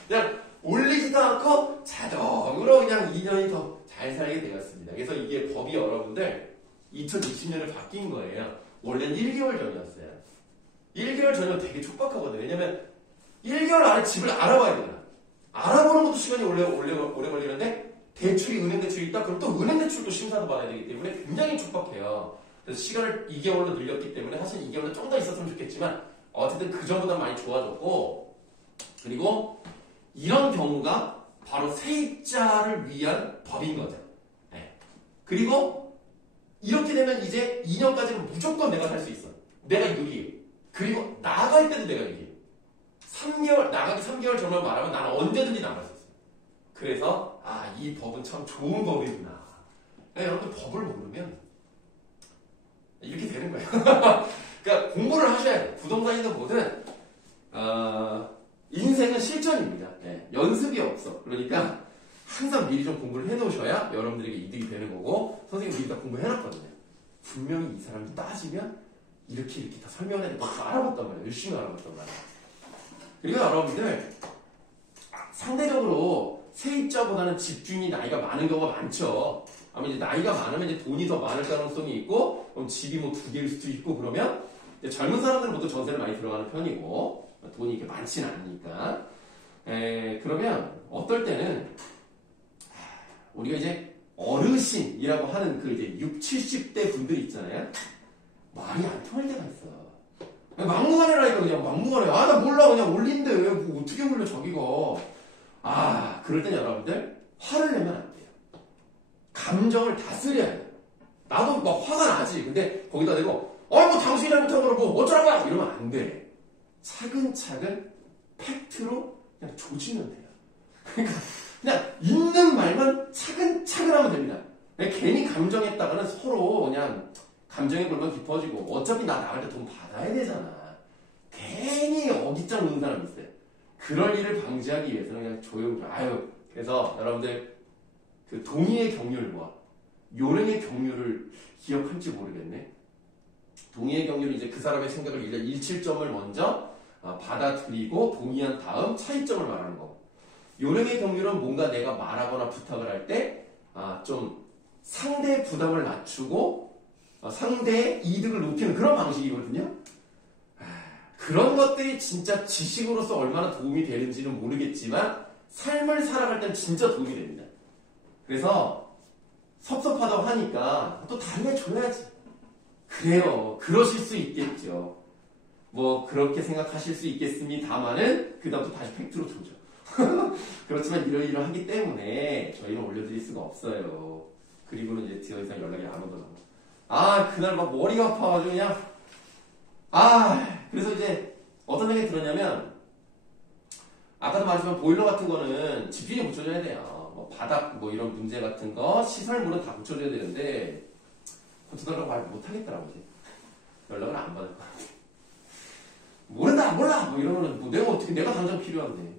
그냥 올리지도 않고 자동으로 그냥 2년이 더 잘 살게 되었습니다. 그래서 이게 법이 여러분들 2020년에 바뀐 거예요. 원래는 1개월 전이었어요. 1개월 전이면 되게 촉박하거든요. 왜냐면 1개월 안에 집을 알아봐야 되나. 알아보는 것도 시간이 오래 걸리는데 대출이 은행 대출이 있다? 그럼 또 은행 대출도 심사도 받아야 되기 때문에 굉장히 촉박해요. 그래서 시간을 2개월로 늘렸기 때문에 사실 2개월은 좀 더 있었으면 좋겠지만 어쨌든 그 전보다 많이 좋아졌고 그리고 이런 경우가 바로 세입자를 위한 법인 거죠. 네. 그리고 이렇게 되면 이제 2년까지는 무조건 내가 살 수 있어. 내가 유리해. 그리고 나갈 때도 내가 유리해. 3개월, 나가기 3개월 전만 말하면 나는 언제든지 나갈 수 있어. 그래서 이 법은 참 좋은 법이구나. 여러분들 법을 모르면 이렇게 되는 거예요. 그러니까 공부를 하셔야 돼요. 부동산이든 뭐든 인생은 실전입니다. 네, 연습이 없어. 그러니까 항상 미리 좀 공부를 해놓으셔야 여러분들에게 이득이 되는 거고 선생님이 미리 다 공부해놨거든요. 분명히 이 사람이 따지면 이렇게 다 설명을 다 알아봤단 말이에요. 열심히 알아봤단 말이에요. 그리고 여러분들 상대적으로 세입자보다는 집주인이 나이가 많은 경우가 많죠. 아마 이제 나이가 많으면 이제 돈이 더 많을 가능성이 있고 그럼 집이 뭐 2개일 수도 있고 그러면 젊은 사람들은 보통 전세를 많이 들어가는 편이고 돈이 이렇게 많지는 않으니까 그러면 어떨 때는 우리가 이제 어르신이라고 하는 그 이제 60, 70대 분들 있잖아요. 말이 안 통할 때가 있어. 막무가내라니까 그냥 막무가내. 나 몰라 그냥 올린대. 뭐 어떻게 올려 자기가. 그럴 땐 여러분들 화를 내면 안 돼요. 감정을 다스려야 돼요. 나도 막 화가 나지. 근데 거기다 대고 뭐 당신이 잘못한 거로 뭐 어쩌라고 이러면 안 돼. 차근차근 팩트로 그냥 조지면 돼요. 그러니까 그냥 있는 말만 차근차근 하면 됩니다. 괜히 감정했다가는 서로 그냥 감정의 골만 깊어지고 어차피 나 나갈 때 돈 받아야 되잖아. 괜히 어깃장 놓는 사람이 있어요. 그럴 일을 방지하기 위해서는 그냥 조용히 그래서 여러분들 그 동의의 경률과 요령의 경률을 기억할지 모르겠네. 동의의 경률은 이제 그 사람의 생각을 일칠점을 먼저 받아들이고 동의한 다음 차이점을 말하는 거고 요령의 경률은 뭔가 내가 말하거나 부탁을 할 때 좀 상대의 부담을 낮추고 상대의 이득을 높이는 그런 방식이거든요. 그런 것들이 진짜 지식으로서 얼마나 도움이 되는지는 모르겠지만 삶을 살아갈 땐 진짜 도움이 됩니다. 그래서 섭섭하다고 하니까 또 달래줘야지. 그래요. 그러실 수 있겠죠. 뭐 그렇게 생각하실 수 있겠습니다만은 그 다음부터 다시 팩트로 조죠. 그렇지만 이러이러하기 때문에 저희는 올려드릴 수가 없어요. 그리고는 이제 더 이상 연락이 안 오더라고요. 그날 막 머리가 아파가지고 그냥 그래서 이제 어떤 생각이 들었냐면 아까도 말했지만 보일러 같은 거는 집주인이 고쳐줘야 돼요. 뭐 바닥 뭐 이런 문제 같은 거 시설물은 다 고쳐줘야 되는데 고쳐달라고 말 못하겠더라고 이제. 연락을 안 받을 것 같아. 모른다 몰라 뭐 이러면은 뭐 내가 어떻게 내가 당장 필요한데.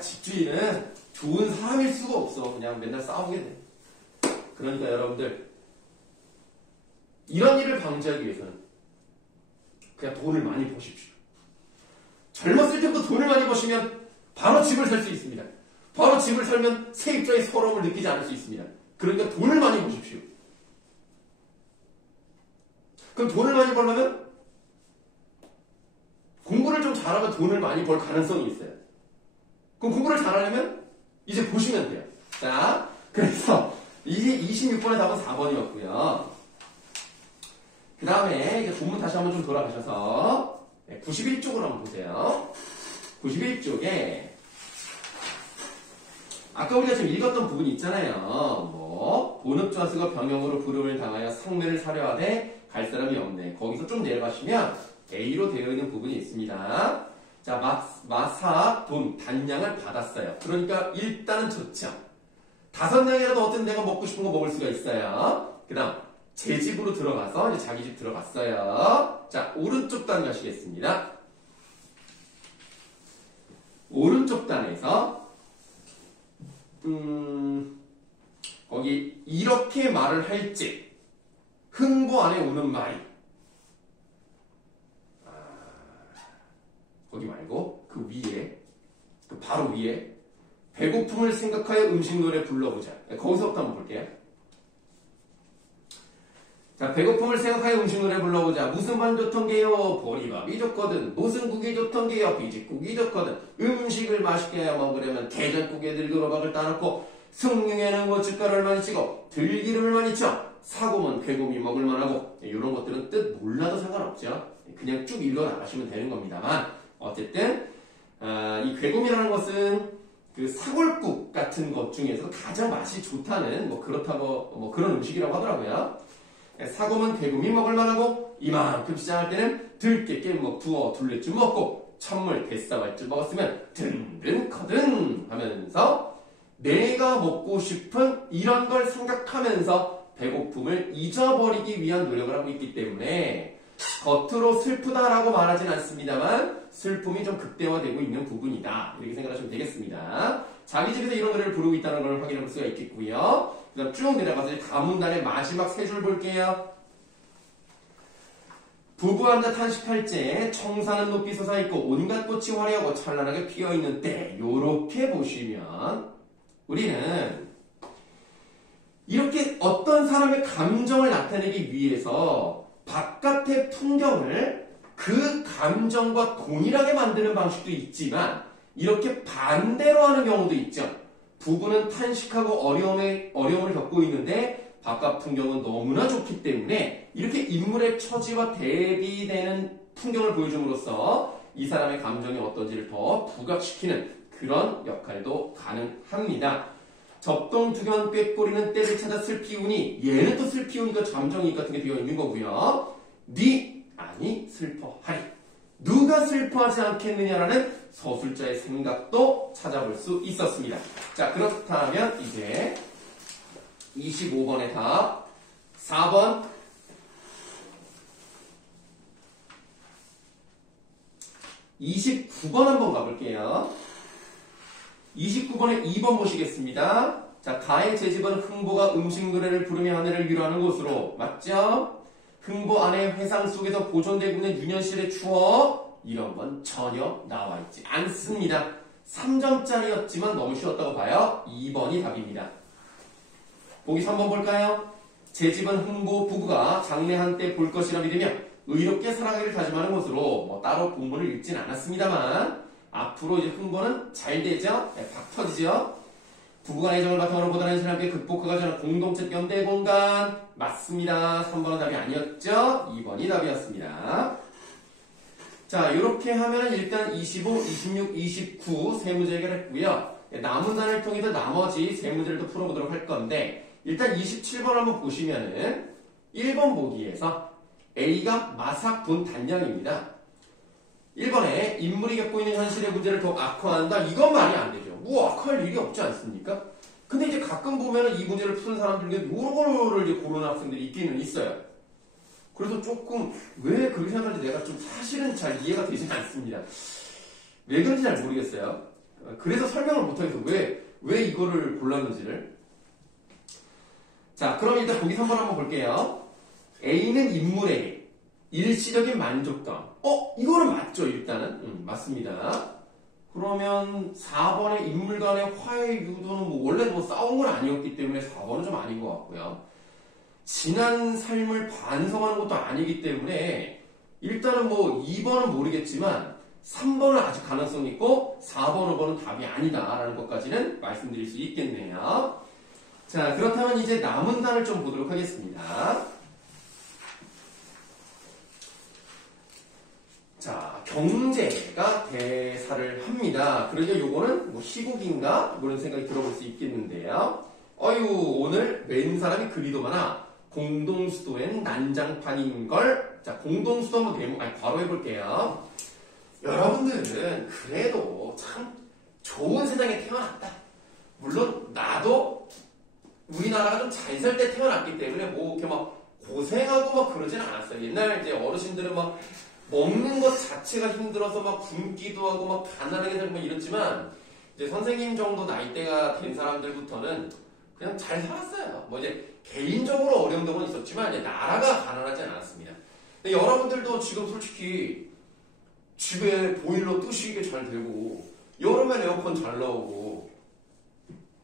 집주인은 좋은 사람일 수가 없어. 그냥 맨날 싸우게 돼. 그러니까 여러분들 이런 일을 방지하기 위해서는 그냥 돈을 많이 버십시오. 젊었을 때부터 돈을 많이 버시면 바로 집을 살 수 있습니다. 바로 집을 살면 세입자의 서러움을 느끼지 않을 수 있습니다. 그러니까 돈을 많이 버십시오. 그럼 돈을 많이 벌려면 공부를 좀 잘하면 돈을 많이 벌 가능성이 있어요. 그럼 공부를 잘하려면 이제 보시면 돼요. 자, 그래서 이게 26번의 답은 4번이었고요. 그 다음에 본문 다시 한번 좀 돌아가셔서 91쪽으로 한번 보세요. 91쪽에 아까 우리가 지금 읽었던 부분이 있잖아요. 뭐 본읍좌수가 병영으로 부름을 당하여 상매를 사려 하되 갈 사람이 없네. 거기서 좀 내려가시면 A로 되어 있는 부분이 있습니다. 자, 마사 돈 단량을 받았어요. 그러니까 일단은 좋죠. 5냥이라도 어떤 내가 먹고 싶은 거 먹을 수가 있어요. 그 다음 제 집으로 들어가서 이제 자기 집 들어갔어요. 자, 오른쪽 단 가시겠습니다. 오른쪽 단에서 거기 이렇게 말을 할지 흥보 안에 오는 말이 거기 말고 그 위에 그 바로 위에 배고픔을 생각하여 음식 노래 불러보자. 거기서부터 한번 볼게요. 자, 배고픔을 생각하여 음식 노래 불러보자. 무슨 반 좋던게요? 보리밥이 좋거든. 무슨 국이 좋던게요? 비지국이 좋거든. 음식을 맛있게 먹으려면 게장국에 들기로박을 따놓고 숭늉에는 고춧가루를 많이 치고 들기름을 많이 쳐. 사고면 괴곰이 먹을만하고 이런 것들은 뜻 몰라도 상관없죠. 그냥 쭉 읽어 나가시면 되는 겁니다만 어쨌든 이 괴곰이라는 것은 그 사골국 같은 것 중에서 가장 맛이 좋다는 뭐 그렇다고 뭐 그런 음식이라고 하더라고요. 사곰은 괴곰이 먹을만하고 이만큼 시장할 때는 들깨 깻먹 두어 둘레쯤 먹고 찬물 뱃사발쯤 먹었으면 든든커든 하면서 내가 먹고 싶은 이런 걸 생각하면서 배고픔을 잊어버리기 위한 노력을 하고 있기 때문에 겉으로 슬프다라고 말하진 않습니다만 슬픔이 좀 극대화되고 있는 부분이다. 이렇게 생각하시면 되겠습니다. 자기 집에서 이런 노래를 부르고 있다는 걸 확인해 볼 수가 있겠고요. 그 다음 쭉 내려가서 다음 문단의 마지막 세 줄 볼게요. 부부 앉아 탄식할 때 청사는 높이 솟아있고 온갖 꽃이 화려하고 찬란하게 피어있는 때 요렇게 보시면 우리는 이렇게 어떤 사람의 감정을 나타내기 위해서 바깥의 풍경을 그 감정과 동일하게 만드는 방식도 있지만 이렇게 반대로 하는 경우도 있죠. 부부는 탄식하고 어려움을 겪고 있는데 바깥 풍경은 너무나 좋기 때문에 이렇게 인물의 처지와 대비되는 풍경을 보여줌으로써 이 사람의 감정이 어떤지를 더 부각시키는 그런 역할도 가능합니다. 접동두견 꾀꼬리는 때를 찾아 슬피 우니 얘는 또 슬피 우니까 잠정이 같은 게 되어 있는 거고요. 니 아니 슬퍼하리. 누가 슬퍼하지 않겠느냐라는 서술자의 생각도 찾아볼 수 있었습니다. 자, 그렇다면 이제 25번의 답 4번 29번 한번 가볼게요. 29번에 2번 보시겠습니다. 자, 가의 제 집은 흥보가 음식 노래를 부르며 하늘을 위로하는 곳으로 맞죠? 흥보 안에 회상 속에서 보존되고 있는 유년실의 추억 이런 건 전혀 나와 있지 않습니다. 3점짜리였지만 너무 쉬웠다고 봐요. 2번이 답입니다. 보기 3번 볼까요? 제 집은 흥보 부부가 장래 한때 볼 것이라 믿으며 의롭게 살아가기를 다짐하는 것으로 뭐 따로 본문을 읽진 않았습니다만 앞으로 이제 흥보는 잘 되죠? 네, 박 터지죠? 부부간의 애정을 바탕으로 보다는 사람께 극복하고자 하는 공동체 연대 공간 맞습니다. 3번은 답이 아니었죠? 2번이 답이었습니다. 자, 이렇게 하면 일단 25, 26, 29 세 문제 해결했고요. 남은 단을 통해서 나머지 세 문제를 또 풀어보도록 할 건데 일단 27번 한번 보시면은 1번 보기에서 A가 마삭분 단량입니다. 1번에 인물이 겪고 있는 현실의 문제를 더욱 악화한다. 이건 말이 안 되죠. 뭐 악화할 일이 없지 않습니까? 근데 이제 가끔 보면은 이 문제를 푸는 사람들 중에 여러 거를 이제 고르는 학생들이 있기는 있어요. 그래서 조금 왜 그렇게 생각하는지 내가 좀 사실은 잘 이해가 되지 않습니다. 왜 그런지 잘 모르겠어요. 그래서 설명을 못하겠어. 왜 이거를 골랐는지를. 자, 그럼 일단 보기 3번 한번 볼게요. A는 인물에게 일시적인 만족감. 이거는 맞죠, 일단은. 맞습니다. 그러면 4번의 인물 간의 화해 유도는 뭐 원래 뭐 싸운 건 아니었기 때문에 4번은 좀 아닌 것 같고요. 지난 삶을 반성하는 것도 아니기 때문에 일단은 뭐 2번은 모르겠지만 3번은 아직 가능성이 있고 4번, 5번은 답이 아니다라는 것까지는 말씀드릴 수 있겠네요. 자, 그렇다면 이제 남은 단을 좀 보도록 하겠습니다. 자, 경제가 대사를 합니다. 그러니까 요거는 뭐 희곡인가? 그런 생각이 들어볼 수 있겠는데요. 어유 오늘 웬 사람이 그리도 많아. 공동수도엔 난장판인걸. 자, 공동수도 한번 바로 해볼게요. 여러분들은 그래도 참 좋은 세상에 태어났다. 물론 나도 우리나라가 좀 잘 살 때 태어났기 때문에 뭐 이렇게 막 고생하고 막 그러지는 않았어요. 옛날 이제 어르신들은 막 먹는 것 자체가 힘들어서 막 굶기도 하고 막 가난하게 살고 막 이랬지만 이제 선생님 정도 나이대가 된 사람들부터는 그냥 잘 살았어요. 뭐 이제 개인적으로 어려운 점은 있었지만 이제 나라가 가난하지 않았습니다. 근데 여러분들도 지금 솔직히 집에 보일러 뜨시게 잘 되고 여름엔 에어컨 잘 나오고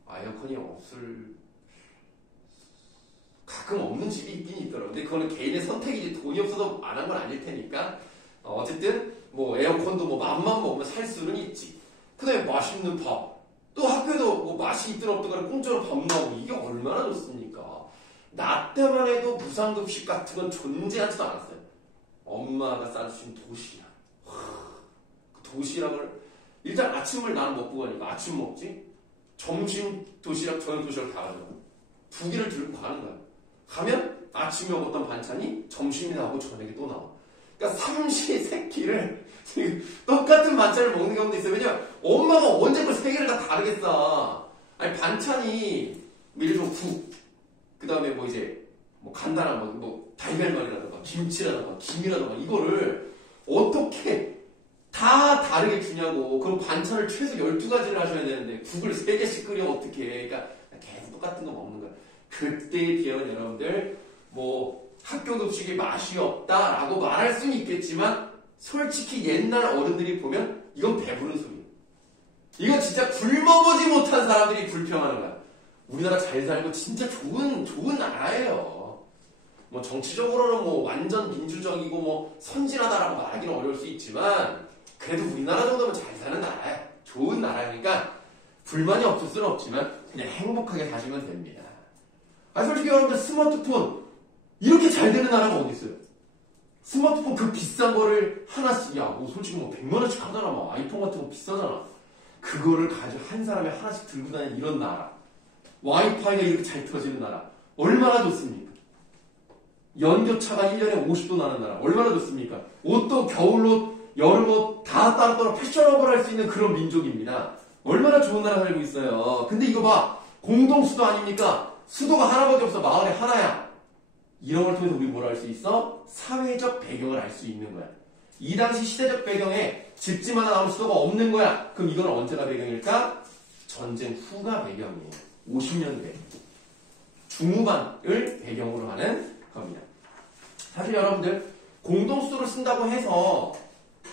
에어컨이 가끔 없는 집이 있긴 있더라고요. 근데 그거는 개인의 선택이지 돈이 없어서 안 한 건 아닐 테니까 어쨌든 뭐 에어컨도 뭐 맘만 먹으면 살 수는 있지. 그다음에 맛있는 밥. 또 학교에도 뭐 맛이 있든 없든 간에 공짜로 밥 나오고 이게 얼마나 좋습니까? 나 때만 해도 무상급식 같은 건 존재하지도 않았어요. 엄마가 싸주신 도시락. 그 도시락을 일단 아침을 나는 먹고 가니까 아침 먹지. 점심 도시락, 저녁 도시락 다 가져가. 2개를 들고 가는 거야. 가면 아침에 먹었던 반찬이 점심이 나오고 저녁에 또 나와. 그러니까 삼시세끼를 똑같은 반찬을 먹는 경우도 있어요. 왜냐면 엄마가 언제 그 3개를 다 다르겠어. 아니 반찬이 뭐 예를 들어 국, 그 다음에 뭐 이제 뭐 간단한 뭐 달걀말이라든가 김치라든가 김이라든가 이거를 어떻게 다 다르게 주냐고. 그럼 반찬을 최소 12가지를 하셔야 되는데 국을 3개씩 끓여 어떻게 해. 그러니까 계속 똑같은 거 먹는 거야. 그때에 비하면 여러분들 뭐 학교 급식이 맛이 없다라고 말할 수는 있겠지만 솔직히 옛날 어른들이 보면 이건 배부른 소리예요. 이건 진짜 굶어보지 못한 사람들이 불평하는 거야. 우리나라 잘 살고 진짜 좋은 나라예요. 뭐 정치적으로는 뭐 완전 민주적이고 뭐 선진하다라고 말하기는 어려울 수 있지만 그래도 우리나라 정도면 잘 사는 나라야. 좋은 나라니까 불만이 없을 수는 없지만 그냥 행복하게 사시면 됩니다. 솔직히 여러분들 스마트폰 이렇게 잘 되는 나라가 어디 있어요? 스마트폰 그 비싼 거를 하나씩 뭐 솔직히 뭐 100만 원씩 하잖아. 뭐 아이폰 같은 거 비싸잖아. 그거를 가지고 한 사람이 하나씩 들고 다니는 이런 나라. 와이파이가 이렇게 잘 터지는 나라. 얼마나 좋습니까? 연교차가 1년에 50도 나는 나라. 얼마나 좋습니까? 옷도 겨울옷, 여름옷 다 따로따로 패셔너블 할 수 있는 그런 민족입니다. 얼마나 좋은 나라 살고 있어요. 근데 이거 봐. 공동수도 아닙니까? 수도가 하나밖에 없어. 마을에 하나야. 이런 걸 통해서 우리 뭘 알 수 있어? 사회적 배경을 알 수 있는 거야. 이 당시 시대적 배경에 집집마다 나오는 수도가 없는 거야. 그럼 이건 언제가 배경일까? 전쟁 후가 배경이에요. 50년대. 중후반을 배경으로 하는 겁니다. 사실 여러분들 공동수도를 쓴다고 해서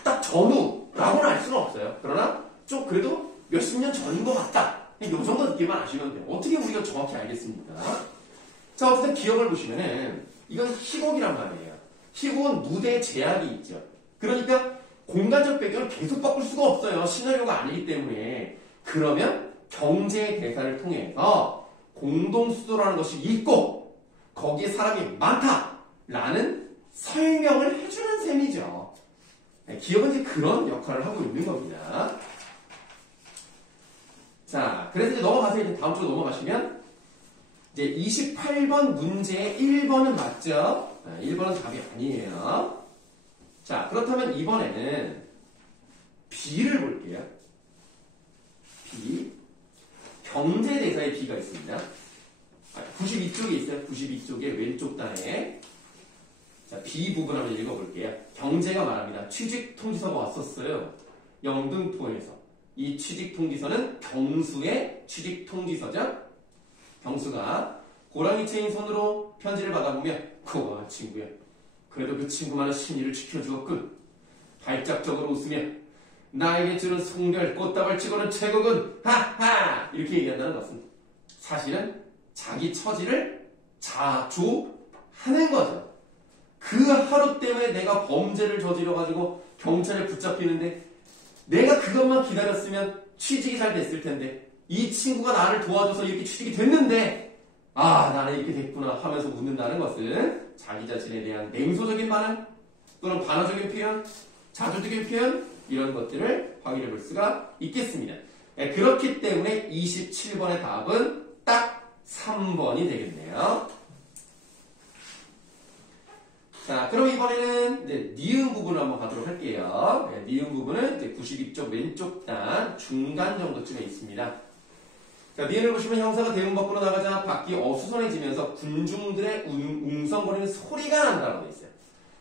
딱 전후라고는 알 수는 없어요. 그러나 좀 그래도 몇십 년 전인 것 같다. 이 정도 느낌만 아시면 돼요. 어떻게 우리가 정확히 알겠습니까? 자, 어쨌든 기억을 보시면은 이건 희곡이란 말이에요. 희곡은 무대 제약이 있죠. 그러니까 공간적 배경을 계속 바꿀 수가 없어요. 시나리오가 아니기 때문에. 그러면 경제 대사를 통해서 공동수도라는 것이 있고 거기에 사람이 많다라는 설명을 해주는 셈이죠. 기억은 이제 그런 역할을 하고 있는 겁니다. 자, 그래서 이제 넘어가서 이제 다음 주로 넘어가시면 이제 28번 문제의 1번은 맞죠? 1번은 답이 아니에요. 자, 그렇다면 이번에는 B를 볼게요. B. 경제대사의 B가 있습니다. 92쪽에 있어요. 92쪽에 왼쪽 단에. 자, B 부분 한번 읽어볼게요. 경제가 말합니다. 취직통지서가 왔었어요. 영등포에서. 이 취직통지서는 경수의 취직통지서죠. 경수가 고랑이 채인 손으로 편지를 받아보며 고마워 친구야. 그래도 그 친구만의 심리를 지켜주었군. 발작적으로 웃으며 나에게 주는 성별 꽃다발 치고는 최고군 하하 이렇게 얘기한다는 것은 사실은 자기 처지를 자조하는 거죠. 그 하루 때문에 내가 범죄를 저질러가지고 경찰에 붙잡히는데 내가 그것만 기다렸으면 취직이 잘 됐을 텐데 이 친구가 나를 도와줘서 이렇게 취직이 됐는데 아 나는 이렇게 됐구나 하면서 웃는다는 것은 자기 자신에 대한 냉소적인 반응 또는 반어적인 표현, 자조적인 표현 이런 것들을 확인해 볼 수가 있겠습니다. 그렇기 때문에 27번의 답은 딱 3번이 되겠네요. 자, 그럼 이번에는 이제 니은 부분을 한번 가도록 할게요. 니은 부분은 이제 92쪽 왼쪽 단 중간 정도쯤에 있습니다. 자, 니은을 보시면 형사가 대문 밖으로 나가자 밖이 어수선해지면서 군중들의 웅성거리는 소리가 난다고 되어 있어요.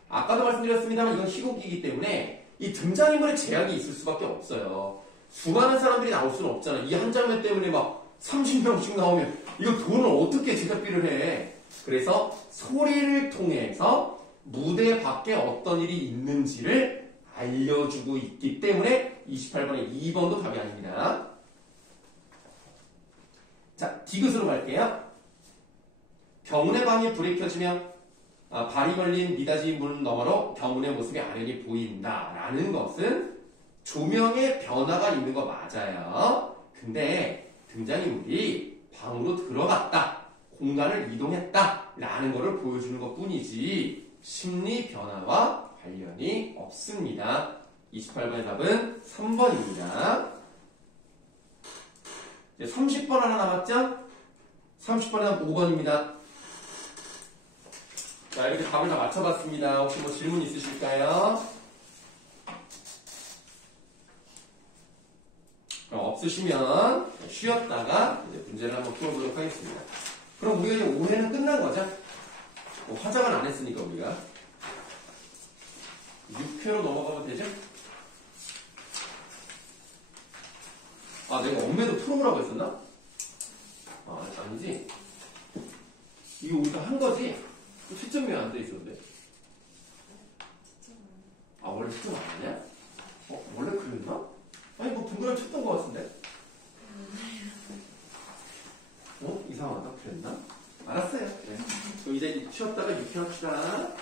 아까도 말씀드렸습니다만 이건 희곡이기 때문에 이 등장인물의 제약이 있을 수밖에 없어요. 수많은 사람들이 나올 수는 없잖아요. 이 한 장면 때문에 막 30명씩 나오면 이거 돈을 어떻게 제작비를 해. 그래서 소리를 통해서 무대 밖에 어떤 일이 있는지를 알려주고 있기 때문에 28번의 2번도 답이 아닙니다. 자, 디귿으로 갈게요. 병문의 방이 불이 켜지며 발이 걸린 미닫이 문 너머로 병문의 모습이 아련히 보인다라는 것은 조명의 변화가 있는 거 맞아요. 근데 등장인물이 방으로 들어갔다, 공간을 이동했다 라는 것을 보여주는 것 뿐이지 심리 변화와 관련이 없습니다. 28번의 답은 3번입니다. 30번 하나 남았죠? 30번의 답은 5번입니다. 자, 이렇게 답을 다 맞춰봤습니다. 혹시 뭐 질문 있으실까요? 그럼 없으시면 쉬었다가 이제 문제를 한번 풀어보도록 하겠습니다. 그럼 우리가 이제 올해는 끝난 거죠? 뭐 화장은 안 했으니까 우리가 6회로 넘어가면 되죠? 아, 내가 엄매도 풀어보라고 했었나? 아, 아니지? 이거 우리가 한 거지? 시점이 안 돼 있었는데. 아, 원래 시점 아니냐? 원래 그랬나? 아니, 뭐, 동그라미 쳤던 것 같은데? 이상하다. 그랬나? 알았어요. 네. 그럼 이제 쉬었다가 6회 합시다.